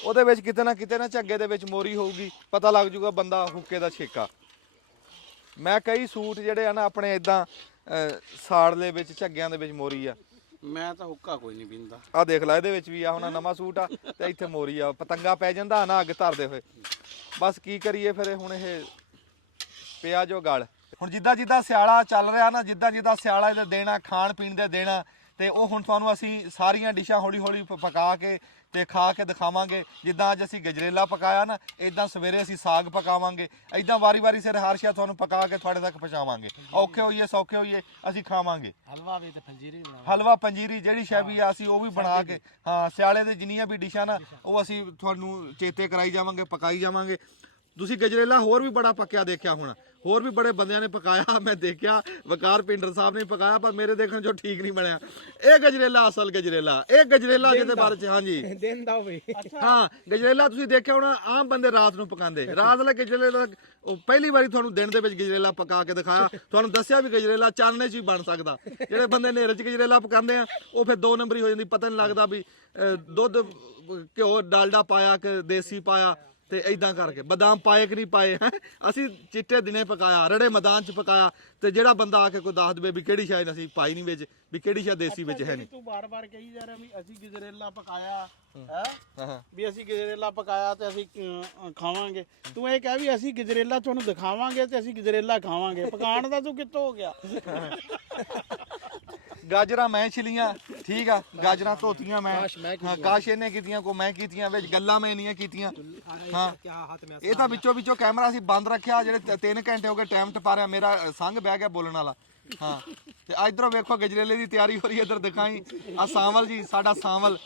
ਉਹਦੇ ਵਿੱਚ ਕਿਤੇ ਨਾ ਝੱਗੇ ਦੇ ਵਿੱਚ ਮੋਰੀ ਹੋਊਗੀ, ਪਤਾ ਲੱਗ ਜੂਗਾ ਬੰਦਾ ਹੁੱਕੇ ਦਾ ਛੇਕਾ। ਮੈਂ ਕਈ ਸੂਟ ਜਿਹੜੇ ਆ ਨਾ ਆਪਣੇ ਇਦਾਂ ਸਾੜ ਦੇ ਵਿੱਚ ਝੱਗਿਆਂ ਦੇ ਵਿੱਚ ਮੋਰੀ ਆ। ਮੈਂ ਤਾਂ ਹੁੱਕਾ ਕੋਈ ਨਹੀਂ ਪੀਂਦਾ। ਆ ਦੇਖ ਲੈ ਇਹਦੇ ਵਿੱਚ ਵੀ ਆ ਹੁਣ ਨਵਾਂ ਸੂਟ ਆ ਤੇ ਇੱਥੇ ਮੋਰੀ ਆ, ਪਤੰਗਾ ਪੈ ਜਾਂਦਾ ਨਾ ਅੱਗ ਧਰਦੇ ਹੋਏ। ਬਸ ਕੀ ਕਰੀਏ ਫਿਰ ਹੁਣ ਇਹ ਪਿਆ ਜੋ ਗਲ। ਹੁਣ ਜਿੱਦਾਂ ਜਿੱਦਾਂ ਸਿਆਲਾ ਚੱਲ ਰਿਹਾ ਨਾ, ਜਿੱਦਾਂ ਜਿੱਦਾਂ ਸਿਆਲਾ ਦੇ ਦੇਣਾ ਖਾਣ ਪੀਣ ਦੇ ਦੇਣਾ, ਤੇ ਉਹ ਹੁਣ ਤੁਹਾਨੂੰ ਅਸੀਂ ਸਾਰੀਆਂ ਡਿਸ਼ਾਂ ਹੌਲੀ ਹੌਲੀ ਪਕਾ ਕੇ ਤੇ ਖਾ ਕੇ ਦਿਖਾਵਾਂਗੇ। ਜਿੱਦਾਂ ਅੱਜ ਅਸੀਂ ਗਜਰੇਲਾ ਪਕਾਇਆ ਨਾ, ਇਦਾਂ ਸਵੇਰੇ ਅਸੀਂ ਸਾਗ ਪਕਾਵਾਂਗੇ। ਇਦਾਂ ਵਾਰੀ ਸਿਰ ਹਰ ਸ਼ੈ ਤੁਹਾਨੂੰ ਪਕਾ ਕੇ ਤੁਹਾਡੇ ਤੱਕ ਪਹੁੰਚਾਵਾਂਗੇ। ਔਖੇ ਹੋਈਏ ਸੌਖੇ ਹੋਈਏ ਅਸੀਂ ਖਾਵਾਂਗੇ। ਹਲਵਾ ਵੀ ਤੇ ਪੰਜੀਰੀ ਬਣਾ ਹਲਵਾ ਪੰਜੀਰੀ ਜਿਹੜੀ ਸ਼ੈ ਵੀ ਆ ਅਸੀਂ ਉਹ ਵੀ ਬਣਾ ਕੇ, ਹਾਂ ਸਿਆਲੇ ਦੇ ਜਿੰਨੀਆਂ ਵੀ ਡਿਸ਼ਾਂ ਨਾ ਉਹ ਅਸੀਂ ਤੁਹਾਨੂੰ ਚੇਤੇ ਕਰਾਈ ਜਾਵਾਂਗੇ, ਪਕਾਈ ਜਾਵਾਂਗੇ। ਤੁਸੀਂ ਗਜਰੇਲਾ ਹੋਰ ਵੀ ਬੜਾ ਪੱਕਿਆ ਦੇਖਿਆ ਹੋਣਾ, ਹੋਰ ਵੀ ਬੜੇ ਬੰਦਿਆਂ ਨੇ ਪਕਾਇਆ। ਮੈਂ ਦੇਖਿਆ ਵਕਾਰ ਪਿੰਡਰ ਸਾਹਿਬ ਨੇ ਪਕਾਇਆ, ਪਰ ਮੇਰੇ ਦੇਖਣ ਚੋਂ ਠੀਕ ਨਹੀਂ ਬਣਿਆ। ਇਹ ਗਜਰੇਲਾ ਅਸਲ ਗਜਰੇਲਾ, ਇਹ ਗਜਰੇਲਾ ਜਿਹਦੇ ਬਾਰੇ ਚ ਹਾਂਜੀ ਦਿਨ ਦਾ ਹੋਵੇ। ਹਾਂ ਗਜਰੇਲਾ ਤੁਸੀਂ ਦੇਖਿਆ ਹੋਣਾ ਆਮ ਬੰਦੇ ਰਾਤ ਨੂੰ ਪਕਾਉਂਦੇ, ਰਾਤ ਵਾਲਾ ਗਜਰੇਲਾ ਉਹ ਪਹਿਲੀ ਵਾਰੀ ਤੁਹਾਨੂੰ ਦਿਨ ਦੇ ਵਿੱਚ ਗਜਰੇਲਾ ਪਕਾ ਕੇ ਦਿਖਾਇਆ, ਤੁਹਾਨੂੰ ਦੱਸਿਆ ਵੀ ਗਜਰੇਲਾ ਚਾਨਣੇ 'ਚ ਵੀ ਬਣ ਸਕਦਾ। ਜਿਹੜੇ ਬੰਦੇ ਹਨੇਰੇ 'ਚ ਗਜਰੇਲਾ ਪਕਾਉਂਦੇ ਆ ਉਹ ਫਿਰ 2 ਨੰਬਰੀ ਹੋ ਜਾਂਦੀ, ਪਤਾ ਨਹੀਂ ਲੱਗਦਾ ਵੀ ਦੁੱਧ ਘਿਓ ਡਾਲਡਾ ਪਾਇਆ ਕਿ ਦੇਸੀ ਪਾਇਆ, ਤੇ ਇਦਾਂ ਕਰਕੇ ਬਦਾਮ ਪਾਏ ਕਿ ਨਹੀਂ ਪਾਏ। ਅਸੀਂ ਚਿੱਟੇ ਦਿਨੇ ਪਕਾਇਆ, ਰੜੇ ਮੈਦਾਨ 'ਚ ਪਕਾਇਆ, ਤੇ ਜਿਹੜਾ ਬੰਦਾ ਆ ਕੇ ਕੋਈ ਦੱਸ ਦੇਵੇ ਵੀ ਕਿਹੜੀ ਸ਼ਾਇਦ ਅਸੀਂ ਪਾਈ ਨਹੀਂ ਵਿੱਚ, ਵੀ ਕਿਹੜੀ ਸ਼ਾਇਦ ਦੇਸੀ ਵਿੱਚ ਹੈ ਨਹੀਂ। ਤੂੰ ਬਾਰ-ਬਾਰ ਕਹੀ ਜਾ ਰਿਹਾ ਵੀ ਅਸੀਂ ਗਜਰੇਲਾ ਪਕਾਇਆ ਹੈ, ਵੀ ਅਸੀਂ ਗਜਰੇਲਾ ਪਕਾਇਆ ਤੇ ਅਸੀਂ ਖਾਵਾਂਗੇ। ਤੂੰ ਇਹ ਕਹਿ ਵੀ ਅਸੀਂ ਗਜਰੇਲਾ ਤੁਹਾਨੂੰ ਦਿਖਾਵਾਂਗੇ ਤੇ ਅਸੀਂ ਗਜਰੇਲਾ ਖਾਵਾਂਗੇ। ਪਕਾਉਣ ਦਾ ਤੂੰ ਕਿੱਥੋਂ ਹੋ ਗਿਆ? ਗਾਜਰਾਂ ਮੈਂ ਛਿਲੀਆਂ, ਠੀਕ ਆ, ਗਾਜਰਾਂ ਧੋਤੀਆਂ ਮੈਂ, ਹਾਂ ਕਾਸ਼ ਇਹਨੇ ਕੀਤੀਆਂ, ਕੋ ਮੈਂ ਕੀਤੀਆਂ, ਵਿੱਚ ਗੱਲਾਂ ਮੈਂ ਨਹੀਂ ਕੀਤੀਆਂ। ਹਾਂ ਇਹ ਤਾਂ ਵਿੱਚੋਂ ਕੈਮਰਾ ਅਸੀਂ ਬੰਦ ਰੱਖਿਆ, ਜਿਹੜੇ 3 ਘੰਟੇ ਹੋ ਗਏ ਟਾਈਮ ਟਪਾ ਰਿਹਾ, ਮੇਰਾ ਸੰਗ ਬਹਿ ਗਿਆ ਬੋਲਣ ਵਾਲਾ। ਹਾਂ ਤੇ ਇਧਰੋਂ ਵੇਖੋ ਗਜਰੇਲੇ ਦੀ ਤਿਆਰੀ ਹੋ ਰਹੀ ਹੈ, ਇੱਧਰ ਦਿਖਾਈ ਆ ਸਾਂਵਲ ਜੀ, ਸਾਡਾ ਸਾਂਵਲ,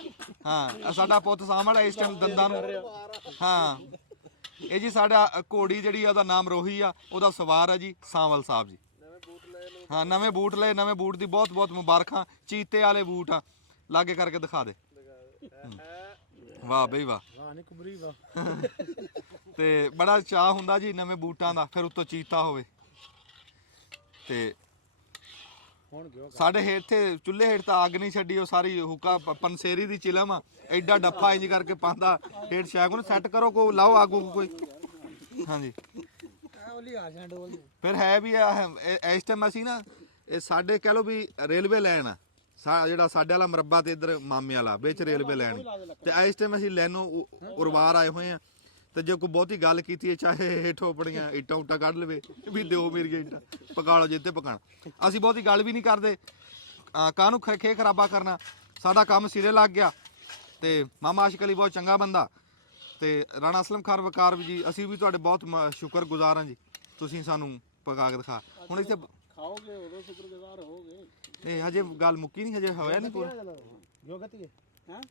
ਹਾਂ ਸਾਡਾ ਪੁੱਤ ਸਾਂਵਲ ਹੈ ਇਸ ਟਾਈਮ ਦੰਦਾਂ ਨੂੰ। ਹਾਂ ਇਹ ਜੀ ਸਾਡਾ ਘੋੜੀ ਜਿਹੜੀ ਉਹਦਾ ਨਾਮ ਰੋਹੀ ਆ, ਉਹਦਾ ਸਵਾਰ ਆ ਜੀ ਸਾਂਵਲ ਸਾਹਿਬ ਜੀ। ਹਾਂ ਨਵੇਂ ਬੂਟ ਲਏ, ਨਵੇਂ ਬੂਟ ਦੀ ਬਹੁਤ ਬਹੁਤ ਮੁਬਾਰਕਾਂ। ਚੀਤੇ ਵਾਲੇ ਬੂਟ ਆ, ਲਾਗੇ ਕਰਕੇ ਦਿਖਾ ਦੇ। ਵਾਹ ਬਈ ਵਾਹ, ਤੇ ਬੜਾ ਚਾਅ ਹੁੰਦਾ ਜੀ ਨਵੇਂ ਬੂਟਾਂ ਦਾ, ਫਿਰ ਉੱਤੋਂ ਚੀਤਾ ਹੋਵੇ। ਤੇ ਸਾਡੇ ਇੱਥੇ ਚੁੱਲ੍ਹੇ ਹੇਠ ਤਾਂ ਅੱਗ ਨਹੀਂ ਛੱਡੀ, ਉਹ ਸਾਰੀ ਹੁੱਕਾ ਪੰਸੇਰੀ ਦੀ ਚਿਲਮ ਆ, ਐਡਾ ਡੱਫਾ ਇੰਜ ਕਰਕੇ ਪਾਉਂਦਾ ਹੇਠ ਸ਼ੈਗ ਨੂੰ ਸੈੱਟ ਕਰੋ, ਕੋ ਲਾਓ ਅੱਗ ਕੋਈ। ਹਾਂਜੀ ਫਿਰ ਹੈ ਵੀ ਇਸ ਟਾਈਮ ਅਸੀਂ ਨਾ ਇਹ ਸਾਡੇ ਕਹਿ ਲਓ ਵੀ ਰੇਲਵੇ ਲਾਈਨ ਆ, ਜਿਹੜਾ ਸਾਡੇ ਵਾਲਾ ਮਰੱਬਾ ਤੇ ਇੱਧਰ ਮਾਮੇ ਵਾਲਾ ਵਿੱਚ ਰੇਲਵੇ ਲਾਈਨ, ਤੇ ਇਸ ਟਾਈਮ ਅਸੀਂ ਲੈਨੋਂ ਉਰਵਾਰ ਆਏ ਹੋਏ ਆ। ਤੇ ਜੇ ਕੋਈ ਬਹੁਤੀ ਗੱਲ ਕੀਤੀ ਹੈ, ਚਾਹੇ ਹੇਠੋਂ ਆਪਣੀਆਂ ਇੱਟਾਂ ਉੱਟਾਂ ਕੱਢ ਲਵੇ ਵੀ ਦਿਓ ਮੇਰੀਆਂ ਇੱਟਾਂ ਪਕਾ ਲਓ ਜਿੱਤੇ ਪਕਾਣਾ, ਅਸੀਂ ਬਹੁਤੀ ਗੱਲ ਵੀ ਨਹੀਂ ਕਰਦੇ। ਕਾਹਨੂੰ ਖੇ ਖਰਾਬਾ ਕਰਨਾ, ਸਾਡਾ ਕੰਮ ਸਿਰੇ ਲੱਗ ਗਿਆ। ਤੇ ਮਾਮਾ ਆਸ਼ਿਕ ਅਲੀ ਬਹੁਤ ਚੰਗਾ ਬੰਦਾ, ਤੇ ਰਾਣਾ ਅਸਲਮ ਖਾਨ ਵਕਾਰ ਵੀ ਜੀ, ਅਸੀਂ ਵੀ ਤੁਹਾਡੇ ਬਹੁਤ ਸ਼ੁਕਰਗੁਜ਼ਾਰ ਹਾਂ ਜੀ, ਤੁਸੀਂ ਸਾਨੂੰ ਪਕਾ ਕੇ ਦਿਖਾ। ਹੁਣ ਇੱਥੇ ਖਾਓਗੇ ਉਦੋਂ ਸ਼ੁਕਰਗੁਜ਼ਾਰ ਹੋਗੇ। ਇਹ ਹਜੇ ਗੱਲ ਮੁੱਕੀ ਨਹੀਂ, ਹਜੇ ਹੋਇਆ ਨਹੀਂ ਪੂਰਾ। ਜੋ ਗਤੀ ਹੈ ਹਾਂ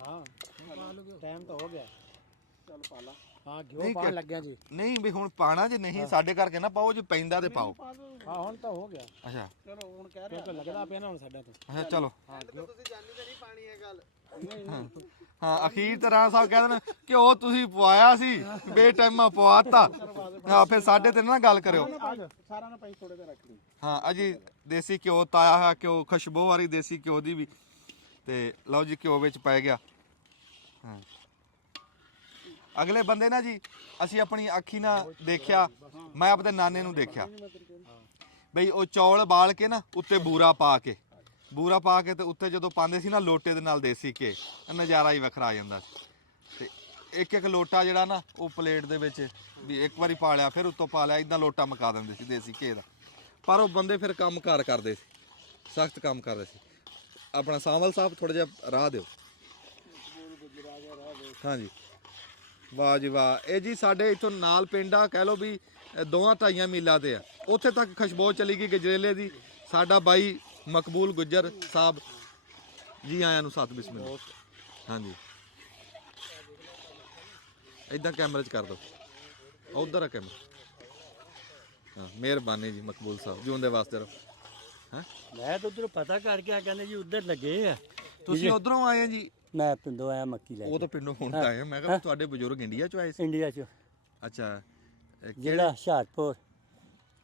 ਹਾਂ ਟਾਈਮ ਤਾਂ ਹੋ ਗਿਆ, ਚੱਲ ਪਾ ਲਾ। ਹਾਂ ਘਿਓ ਪਾਣ ਲੱਗਿਆ ਜੀ। ਨਹੀਂ ਵੀ ਹੁਣ ਪਾਣਾ ਜੇ ਨਹੀਂ ਸਾਡੇ ਕਰਕੇ ਨਾ ਪਾਓ, ਜੇ ਪੈਂਦਾ ਤੇ ਪਾਓ। ਹਾਂ ਹੁਣ ਤਾਂ ਹੋ ਗਿਆ। ਅੱਛਾ ਚਲੋ ਹੁਣ ਕਹਿ ਰਿਹਾ ਲੱਗਦਾ ਪਿਆ ਨਾ ਹੁਣ ਸਾਡਾ ਤੋਂ। ਅੱਛਾ ਚਲੋ ਤੁਸੀਂ ਜਾਣੀ ਤਾਂ ਨਹੀਂ ਪਾਣੀ ਇਹ ਗੱਲ। ਹਾਂ ਅਖੀਰ ਤੇ ਰਾਣਾ ਸਾਹਿਬ ਕਹਿੰਦੇ ਨੇ ਕਿ ਉਹ ਤੁਸੀਂ ਪਵਾਇਆ ਸੀ, ਬੇਟਾਈਮਾ ਪਵਾਤਾ। ਹਾਂ ਫਿਰ ਸਾਡੇ ਤੇ ਨਾ ਗੱਲ ਕਰਿਓ। ਸਾਰਾ ਨਾ ਪੈਸੇ ਥੋੜੇ ਤੇ ਰੱਖ ਲਈ। ਹਾਂ ਅਜੀ ਦੇਸੀ ਘਿਓ ਤਾਇਆ ਹੋਇਆ ਘਿਓ, ਖੁਸ਼ਬੂ ਵਾਲੀ ਦੇਸੀ ਘਿਓ ਦੀ ਵੀ। ਤੇ ਲਓ ਜੀ ਘਿਓ ਵਿੱਚ ਪੈ ਗਿਆ। ਹਾਂ ਅਗਲੇ ਬੰਦੇ ਨਾ ਜੀ ਅਸੀਂ ਆਪਣੀ ਅੱਖੀ ਨਾਲ ਦੇਖਿਆ, ਮੈਂ ਆਪਣੇ ਨਾਨੇ ਨੂੰ ਦੇਖਿਆ ਬਈ ਉਹ ਚੌਲ ਬਾਲ ਕੇ ਨਾ ਉੱਤੇ ਬੂਰਾ ਪਾ ਕੇ ਤੇ ਉੱਤੇ ਜਦੋਂ ਪਾਉਂਦੇ ਸੀ ਨਾ ਲੋਟੇ ਦੇ ਨਾਲ ਦੇਸੀ ਘੇ, ਨਜ਼ਾਰਾ ਹੀ ਵੱਖਰਾ ਆ ਜਾਂਦਾ ਸੀ। ਤੇ ਇੱਕ ਇੱਕ ਲੋਟਾ ਜਿਹੜਾ ਨਾ ਉਹ ਪਲੇਟ ਦੇ ਵਿੱਚ ਵੀ ਇੱਕ ਵਾਰੀ ਪਾ ਲਿਆ, ਫਿਰ ਉੱਤੋਂ ਪਾ ਲਿਆ, ਇਦਾਂ ਲੋਟਾ ਮੁਕਾ ਦਿੰਦੇ ਸੀ ਦੇਸੀ ਘੇ ਦਾ। ਪਰ ਉਹ ਬੰਦੇ ਫਿਰ ਕੰਮ ਕਾਰ ਕਰਦੇ ਸੀ, ਸਖਤ ਕੰਮ ਕਰਦੇ ਸੀ। ਆਪਣਾ ਸਾਂਵਲ ਸਾਹਿਬ ਥੋੜਾ ਜਿਹਾ ਰਾਹ ਦਿਓ। ਹਾਂਜੀ ਵਾਹ ਜੀ ਵਾਹ। ਇਹ ਜੀ ਸਾਡੇ ਇੱਥੋਂ ਨਾਲ ਪਿੰਡ ਆ, ਕਹਿ ਲਓ ਵੀ 2-2.5 ਮੀਲਾਂ ਤੇ ਆ, ਉੱਥੇ ਤੱਕ ਖੁਸ਼ਬੂ ਚਲੀ ਗਈ ਗਜਰੇਲੇ ਦੀ। ਸਾਡਾ ਬਾਈ ਮਕਬੂਲ ਗੁੱਜਰ ਸਾਹਿਬ ਜੀ ਆਇਆਂ ਨੂੰ ਸਤ ਬਿਸਮਿਲ੍ਲਾ। ਹਾਂਜੀ ਇਦਾਂ ਕੈਮਰੇ 'ਚ ਕਰ ਦਿਓ, ਉਧਰ ਆ ਕੈਮਰਾ। ਹਾਂ ਮਿਹਰਬਾਨੀ ਜੀ ਮਕਬੂਲ ਸਾਹਿਬ, ਜਿਉਂਦੇ ਵਾਸਤੇ ਰਹੋ। ਮੈਂ ਤਾਂ ਉਧਰੋਂ ਪਤਾ ਕਰਕੇ ਆ, ਕਹਿੰਦੇ ਜੀ ਉਧਰ ਲੱਗੇ ਆ। ਤੁਸੀਂ ਉਧਰੋਂ ਆਏ ਜੀ? ਮੈਂ ਪਿੰਡੋਂ ਆਇਆ ਮੱਕੀ ਲੈ ਉਹ ਤਾਂ ਪਿੰਡੋਂ ਹੁਣ ਤਾਂ ਆਏ ਆ। ਮੈਂ ਕਿਹਾ ਤੁਹਾਡੇ ਬਜ਼ੁਰਗ ਇੰਡੀਆ ਚੋਂ ਆਏ ਸੀ। ਇੰਡੀਆ 'ਚ, ਅੱਛਾ ਜ਼ਿਲ੍ਹਾ ਹੁਸ਼ਿਆਰਪੁਰ,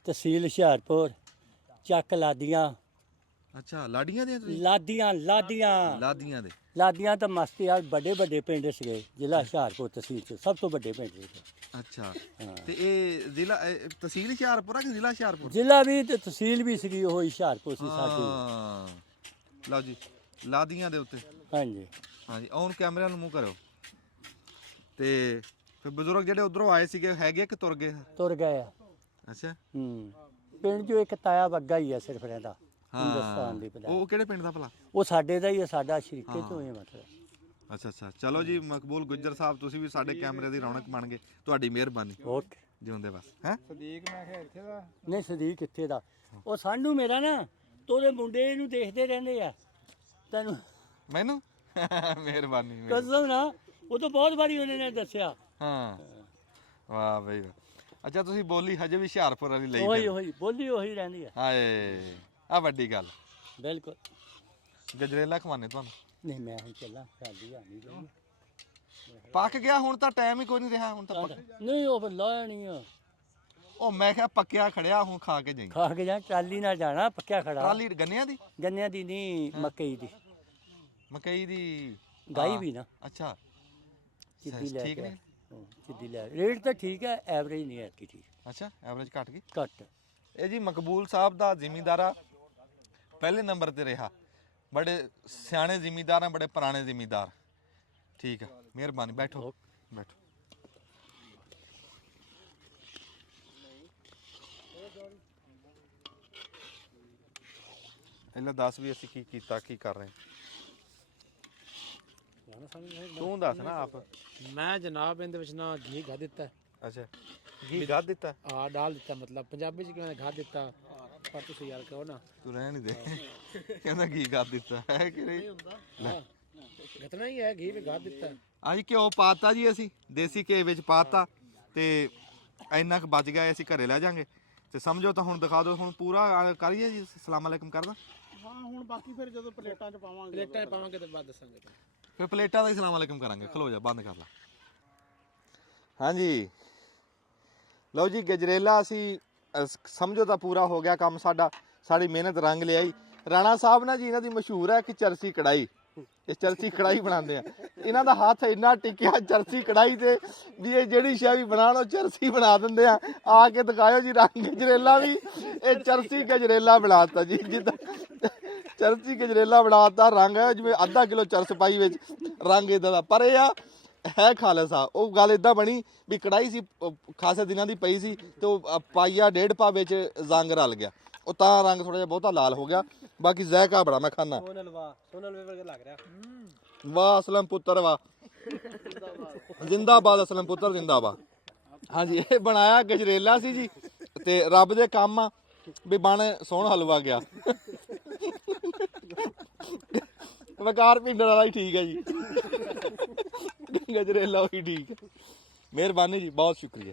ਤਹਿਸੀਲ ਹੁਸ਼ਿਆਰਪੁਰ, ਚੱਕ ਲਾਦੀਆਂ। ਅੱਛਾ ਲਾਡੀਆਂ ਦੇ ਤੁਸੀਂ? ਲਾਦੀਆਂ ਲਾਦੀਆਂ ਦੇ। ਲਾਦੀਆਂ ਤਾਂ ਮਸਤੀ ਆ, ਵੱਡੇ ਵੱਡੇ ਪਿੰਡ ਸੀਗੇ ਜ਼ਿਲ੍ਹਾ ਹੁਸ਼ਿਆਰਪੁਰ ਤਹਿਸੀਲ 'ਚ, ਸਭ ਤੋਂ ਵੱਡੇ ਪਿੰਡ ਸੀਗੇ। ਅੱਛਾ ਤੇ ਇਹ ਜ਼ਿਲ੍ਹਾ ਤਹਿਸੀਲ ਹੁਸ਼ਿਆਰਪੁਰ ਆ ਕਿ ਜ਼ਿਲ੍ਹਾ ਹੁਸ਼ਿਆਰਪੁਰ? ਜ਼ਿਲ੍ਹਾ ਵੀ ਤੇ ਤਹਿਸੀਲ ਵੀ ਸੀਗੀ, ਉਹ ਹੁਸ਼ਿਆਰਪੁਰ ਸੀ ਸਾਡੀ। ਹਾਂ ਲਓ ਜੀ ਲਾਦੀਆਂ ਦੇ ਉੱਤੇ। ਹਾਂਜੀ ਹਾਂਜੀ ਉਹਨੂੰ ਕੈਮਰੇ ਨੂੰ ਮੂੰਹ ਕਰੋ। ਤੇ ਫਿਰ ਬਜ਼ੁਰਗ ਜਿਹੜੇ ਉਧਰੋਂ ਆਏ ਸੀਗੇ ਹੈਗੇ ਕਿ ਤੁਰ ਗਏ? ਤੁਰ ਗਏ ਆ। ਅੱਛਾ ਪਿੰਡ 'ਚੋਂ ਇੱਕ ਤਾਇਆ ਬੱਗਾ ਹੀ ਆ ਸਿਰਫ ਰਹਿੰਦਾ ਹਿੰਦੁਸਤਾਨ ਦੀ ਪਤਾ। ਉਹ ਕਿਹੜੇ ਪਿੰਡ ਦਾ ਭਲਾ? ਉਹ ਸਾਡੇ ਦਾ ਹੀ ਆ, ਸਾਡਾ ਸ਼ਰੀਕੇ ਚੋਂ ਹੀ ਮਤਲਬ। ਅੱਛਾ ਚਲੋ ਜੀ ਮਕਬੂਲ ਗੁੱਜਰ ਸਾਹਿਬ ਤੁਸੀਂ ਵੀ ਸਾਡੇ ਕੈਮਰੇ ਦੀ ਰੌਣਕ ਬਣ ਗਏ, ਤੁਹਾਡੀ ਮਿਹਰਬਾਨੀ। ਓਕੇ ਜਿਉਂਦੇ ਬਸ ਹੈ। ਸਦੀਕ ਮੈਂ ਕਿਹਾ ਇੱਥੇ ਦਾ ਨਹੀਂ ਸਦੀਕ ਕਿੱਥੇ ਦਾ, ਉਹ ਸਾਡੂ ਮੇਰਾ ਨਾ ਤੋਦੇ ਮੁੰਡੇ ਨੂੰ ਦੇਖਦੇ ਰਹਿੰਦੇ ਆ ਤੈਨੂੰ। ਮੈਨੂੰ ਮਿਹਰਬਾਨੀ। ਕਸਮ ਨਾ, ਉਹ ਤਾਂ ਬਹੁਤ ਵਾਰੀ ਉਹਨੇ ਨੇ ਦੱਸਿਆ। ਹਾਂ ਵਾਹ ਬਈ ਵਾਹ। ਅੱਛਾ ਤੁਸੀਂ ਬੋਲੀ ਹਜੇ ਵੀ ਹੁਸ਼ਿਆਰਪੁਰ ਵਾਲੀ ਲਈ? ਉਹੀ ਬੋਲੀ ਉਹੀ ਰਹਿੰਦੀ ਆ। ਹਾਏ ਆ ਵੱਡੀ ਗੱਲ। ਬਿਲਕੁਲ। ਗਜਰੇਲਾ ਖਵਾਨੇ ਤੁਹਾਨੂੰ? ਨਹੀਂ ਮੈਂ ਹੁਣ ਚੱਲਾਂ, ਸਾਡੀ ਆ ਨਹੀਂ ਰਹੀ। ਪੱਕ ਗਿਆ ਹੁਣ ਤਾਂ ਟਾਈਮ ਹੀ ਕੋਈ ਨਹੀਂ ਰਿਹਾ ਹੁਣ ਤਾਂ ਨਹੀਂ ਉਹ ਫਿਰ ਲਾਇਆ ਨਹੀਂ ਆ। ਉਹ ਮੈਂ ਕਿਹਾ ਪੱਕਿਆ ਖੜਿਆ ਹੁਣ ਖਾ ਕੇ ਜਾਈ। ਖਾ ਕੇ ਜਾ, ਟਰਾਲੀ ਨਾਲ ਜਾਣਾ, ਪੱਕਿਆ ਖੜਾ। ਟਰਾਲੀ ਗੰਨਿਆਂ ਦੀ? ਗੰਨਿਆਂ ਦੀ ਨਹੀਂ, ਮਕਈ ਦੀ। ਮਕਈ ਦੀ ਗਾਈ ਵੀ ਨਾ। ਅੱਛਾ ਸਿੱਧੀ ਲੈ ਠੀਕ ਕੇ ਨੇ? ਸਿੱਧੀ ਲੈ। ਰੇਟ ਤਾਂ ਠੀਕ ਹੈ, ਐਵਰੇਜ ਨਹੀਂ ਹੈ ਠੀਕ। ਅੱਛਾ ਐਵਰੇਜ ਘਟ ਗਈ? ਘੱਟ। ਇਹ ਜੀ ਮਕਬੂਲ ਸਾਹਿਬ ਦਾ ਜ਼ਿਮੀਂਦਾਰਾ ਪਹਿਲੇ ਨੰਬਰ ਤੇ ਰਿਹਾ। ਬੜੇ ਸਿਆਣੇ ਜ਼ਿਮੀਂਦਾਰ ਆ, ਬੜੇ ਪੁਰਾਣੇ ਜ਼ਿਮੀਂਦਾਰ। ਠੀਕ ਆ ਮਿਹਰਬਾਨੀ। ਬੈਠੋ ਬੈਠੋ। ਇਹਨਾਂ ਦੱਸ ਵੀ ਅਸੀਂ ਕੀ ਕੀਤਾ ਕੀ ਕਰ ਰਹੇ ਤੂੰ ਦੱਸ ਨਾ ਆਪ। ਮੈਂ ਜਨਾਬ ਇਹਦੇ ਵਿੱਚ ਨਾ ਘੀ ਗਾ ਦਿੱਤਾ। ਅੱਛਾ ਘੀ ਗਾ ਦਿੱਤਾ? ਆ ਡਾਲ ਦਿੱਤਾ, ਮਤਲਬ ਪੰਜਾਬੀ ਚ ਕਿਵੇਂ ਗਾ ਦਿੱਤਾ, ਪਰ ਤੁਸੀਂ ਯਾਰ ਕਹੋ ਨਾ। ਤੂੰ ਰਹਿਣ ਹੀ ਦੇ। ਕਹਿੰਦਾ ਘੀ ਗਾ ਦਿੱਤਾ ਹੈ ਕਿ ਨਹੀਂ? ਇਤਨਾ ਹੀ ਹੈ, ਘੀ ਵੀ ਗਾ ਦਿੱਤਾ। ਅੱਜ ਘਿਓ ਪਾਤਾ ਜੀ, ਅਸੀਂ ਦੇਸੀ ਘੇ ਵਿੱਚ ਪਾਤਾ ਤੇ ਇੰਨਾ ਕੁ ਬਚ ਗਿਆ ਅਸੀਂ ਘਰੇ ਲੈ ਜਾਾਂਗੇ। ਤੇ ਸਮਝੋ ਤਾਂ ਹੁਣ ਦਿਖਾ ਦਿਓ, ਹੁਣ ਪੂਰਾ ਕਰੀਏ ਜੀ। ਸਲਾਮ ਅਲੈਕਮ ਕਰਦਾ। ਹਾਂ ਹੁਣ ਬਾਕੀ ਫਿਰ ਜਦੋਂ ਪਲੇਟਾਂ 'ਚ ਪਾਵਾਂਗੇ, ਪਲੇਟਾਂ 'ਚ ਪਾਵਾਂਗੇ ਤੇ ਬਾਅਦ ਦੱਸਾਂਗੇ। ਫਿਰ ਪਲੇਟਾਂ ਦਾ ਹੀ ਸਲਾਮ ਅਲੈਕਮ ਕਰਾਂਗੇ। ਖਲੋ ਜਾ, ਬੰਦ ਕਰ ਲਾ। ਹਾਂਜੀ ਲਓ ਜੀ ਗਜਰੇਲਾ ਅਸੀਂ ਸਮਝੋ ਤਾਂ ਪੂਰਾ ਹੋ ਗਿਆ ਕੰਮ ਸਾਡਾ। ਸਾਡੀ ਮਿਹਨਤ ਰੰਗ ਲਿਆਈ। ਰਾਣਾ ਸਾਹਿਬ ਨਾ ਜੀ ਇਹਨਾਂ ਦੀ ਮਸ਼ਹੂਰ ਹੈ ਕਿ ਚਰਸੀ ਕੜਾਈ। ਇਹ ਚਰਸੀ ਕੜਾਈ ਬਣਾਉਂਦੇ ਆ। ਇਹਨਾਂ ਦਾ ਹੱਥ ਇੰਨਾ ਟਿਕਿਆ ਚਰਸੀ ਕੜਾਈ ਤੇ ਵੀ ਇਹ ਜਿਹੜੀ ਸ਼ੈ ਵੀ ਬਣਾਉਣ ਉਹ ਚਰਸੀ ਬਣਾ ਦਿੰਦੇ ਆ ਕੇ ਦਿਖਾਇਓ ਜੀ ਰੰਗ ਗਜਰੇਲਾ ਵੀ। ਇਹ ਚਰਸੀ ਗਜਰੇਲਾ ਬਣਾਤਾ ਜੀ, ਜਿੱਦਾਂ ਚਰਸੀ ਗਜਰੇਲਾ ਬਣਾਤਾ। ਰੰਗ ਜਿਵੇਂ ਅੱਧਾ ਕਿਲੋ ਚਰਸ ਪਾਈ ਵਿੱਚ, ਰੰਗ ਇਦਾਂ ਦਾ। ਪਰ ਇਹ ਆ ਹੈ ਖਾਲਸਾ। ਉਹ ਗੱਲ ਇਦਾਂ ਬਣੀ ਵੀ ਕੜਾਈ ਸੀ ਖਾਸੇ ਦਿਨਾਂ ਦੀ ਪਈ ਸੀ ਤੇ ਉਹ ਪਾਈਆ 1.5 ਪਾ ਵਿੱਚ ਜ਼ੰਗ ਰਲ ਗਿਆ, ਉਹ ਤਾਂ ਰੰਗ ਥੋੜਾ ਜਿਹਾ ਬਹੁਤਾ ਲਾਲ ਹੋ ਗਿਆ। ਬਾਕੀ ਜ਼ਾਇਕਾ ਬੜਾ। ਮੈਂ ਖਾਣਾ ਸੋਨਲ ਵੇ ਲੱਗ ਰਿਹਾ। ਵਾਹ ਅਸਲਮ ਪੁੱਤਰ ਵਾਹ, ਜਿੰਦਾਬਾਦ ਅਸਲਮ ਪੁੱਤਰ ਜਿੰਦਾਬਾਦ। ਹਾਂਜੀ ਇਹ ਬਣਾਇਆ ਗਜਰੇਲਾ ਸੀ ਜੀ ਤੇ ਰੱਬ ਦੇ ਕੰਮ ਆ ਵੀ ਬਣ ਸੋਹਣ ਹਲਵਾ ਗਿਆ। ਵਕਾਰ ਪਿੰਡ ਵਾਲਾ ਹੀ ਠੀਕ ਹੈ ਜੀ, ਗਜਰੇਲਾ ਹੀ ਠੀਕ ਹੈ। ਮਿਹਰਬਾਨੀ ਜੀ, ਬਹੁਤ ਸ਼ੁਕਰੀਆ।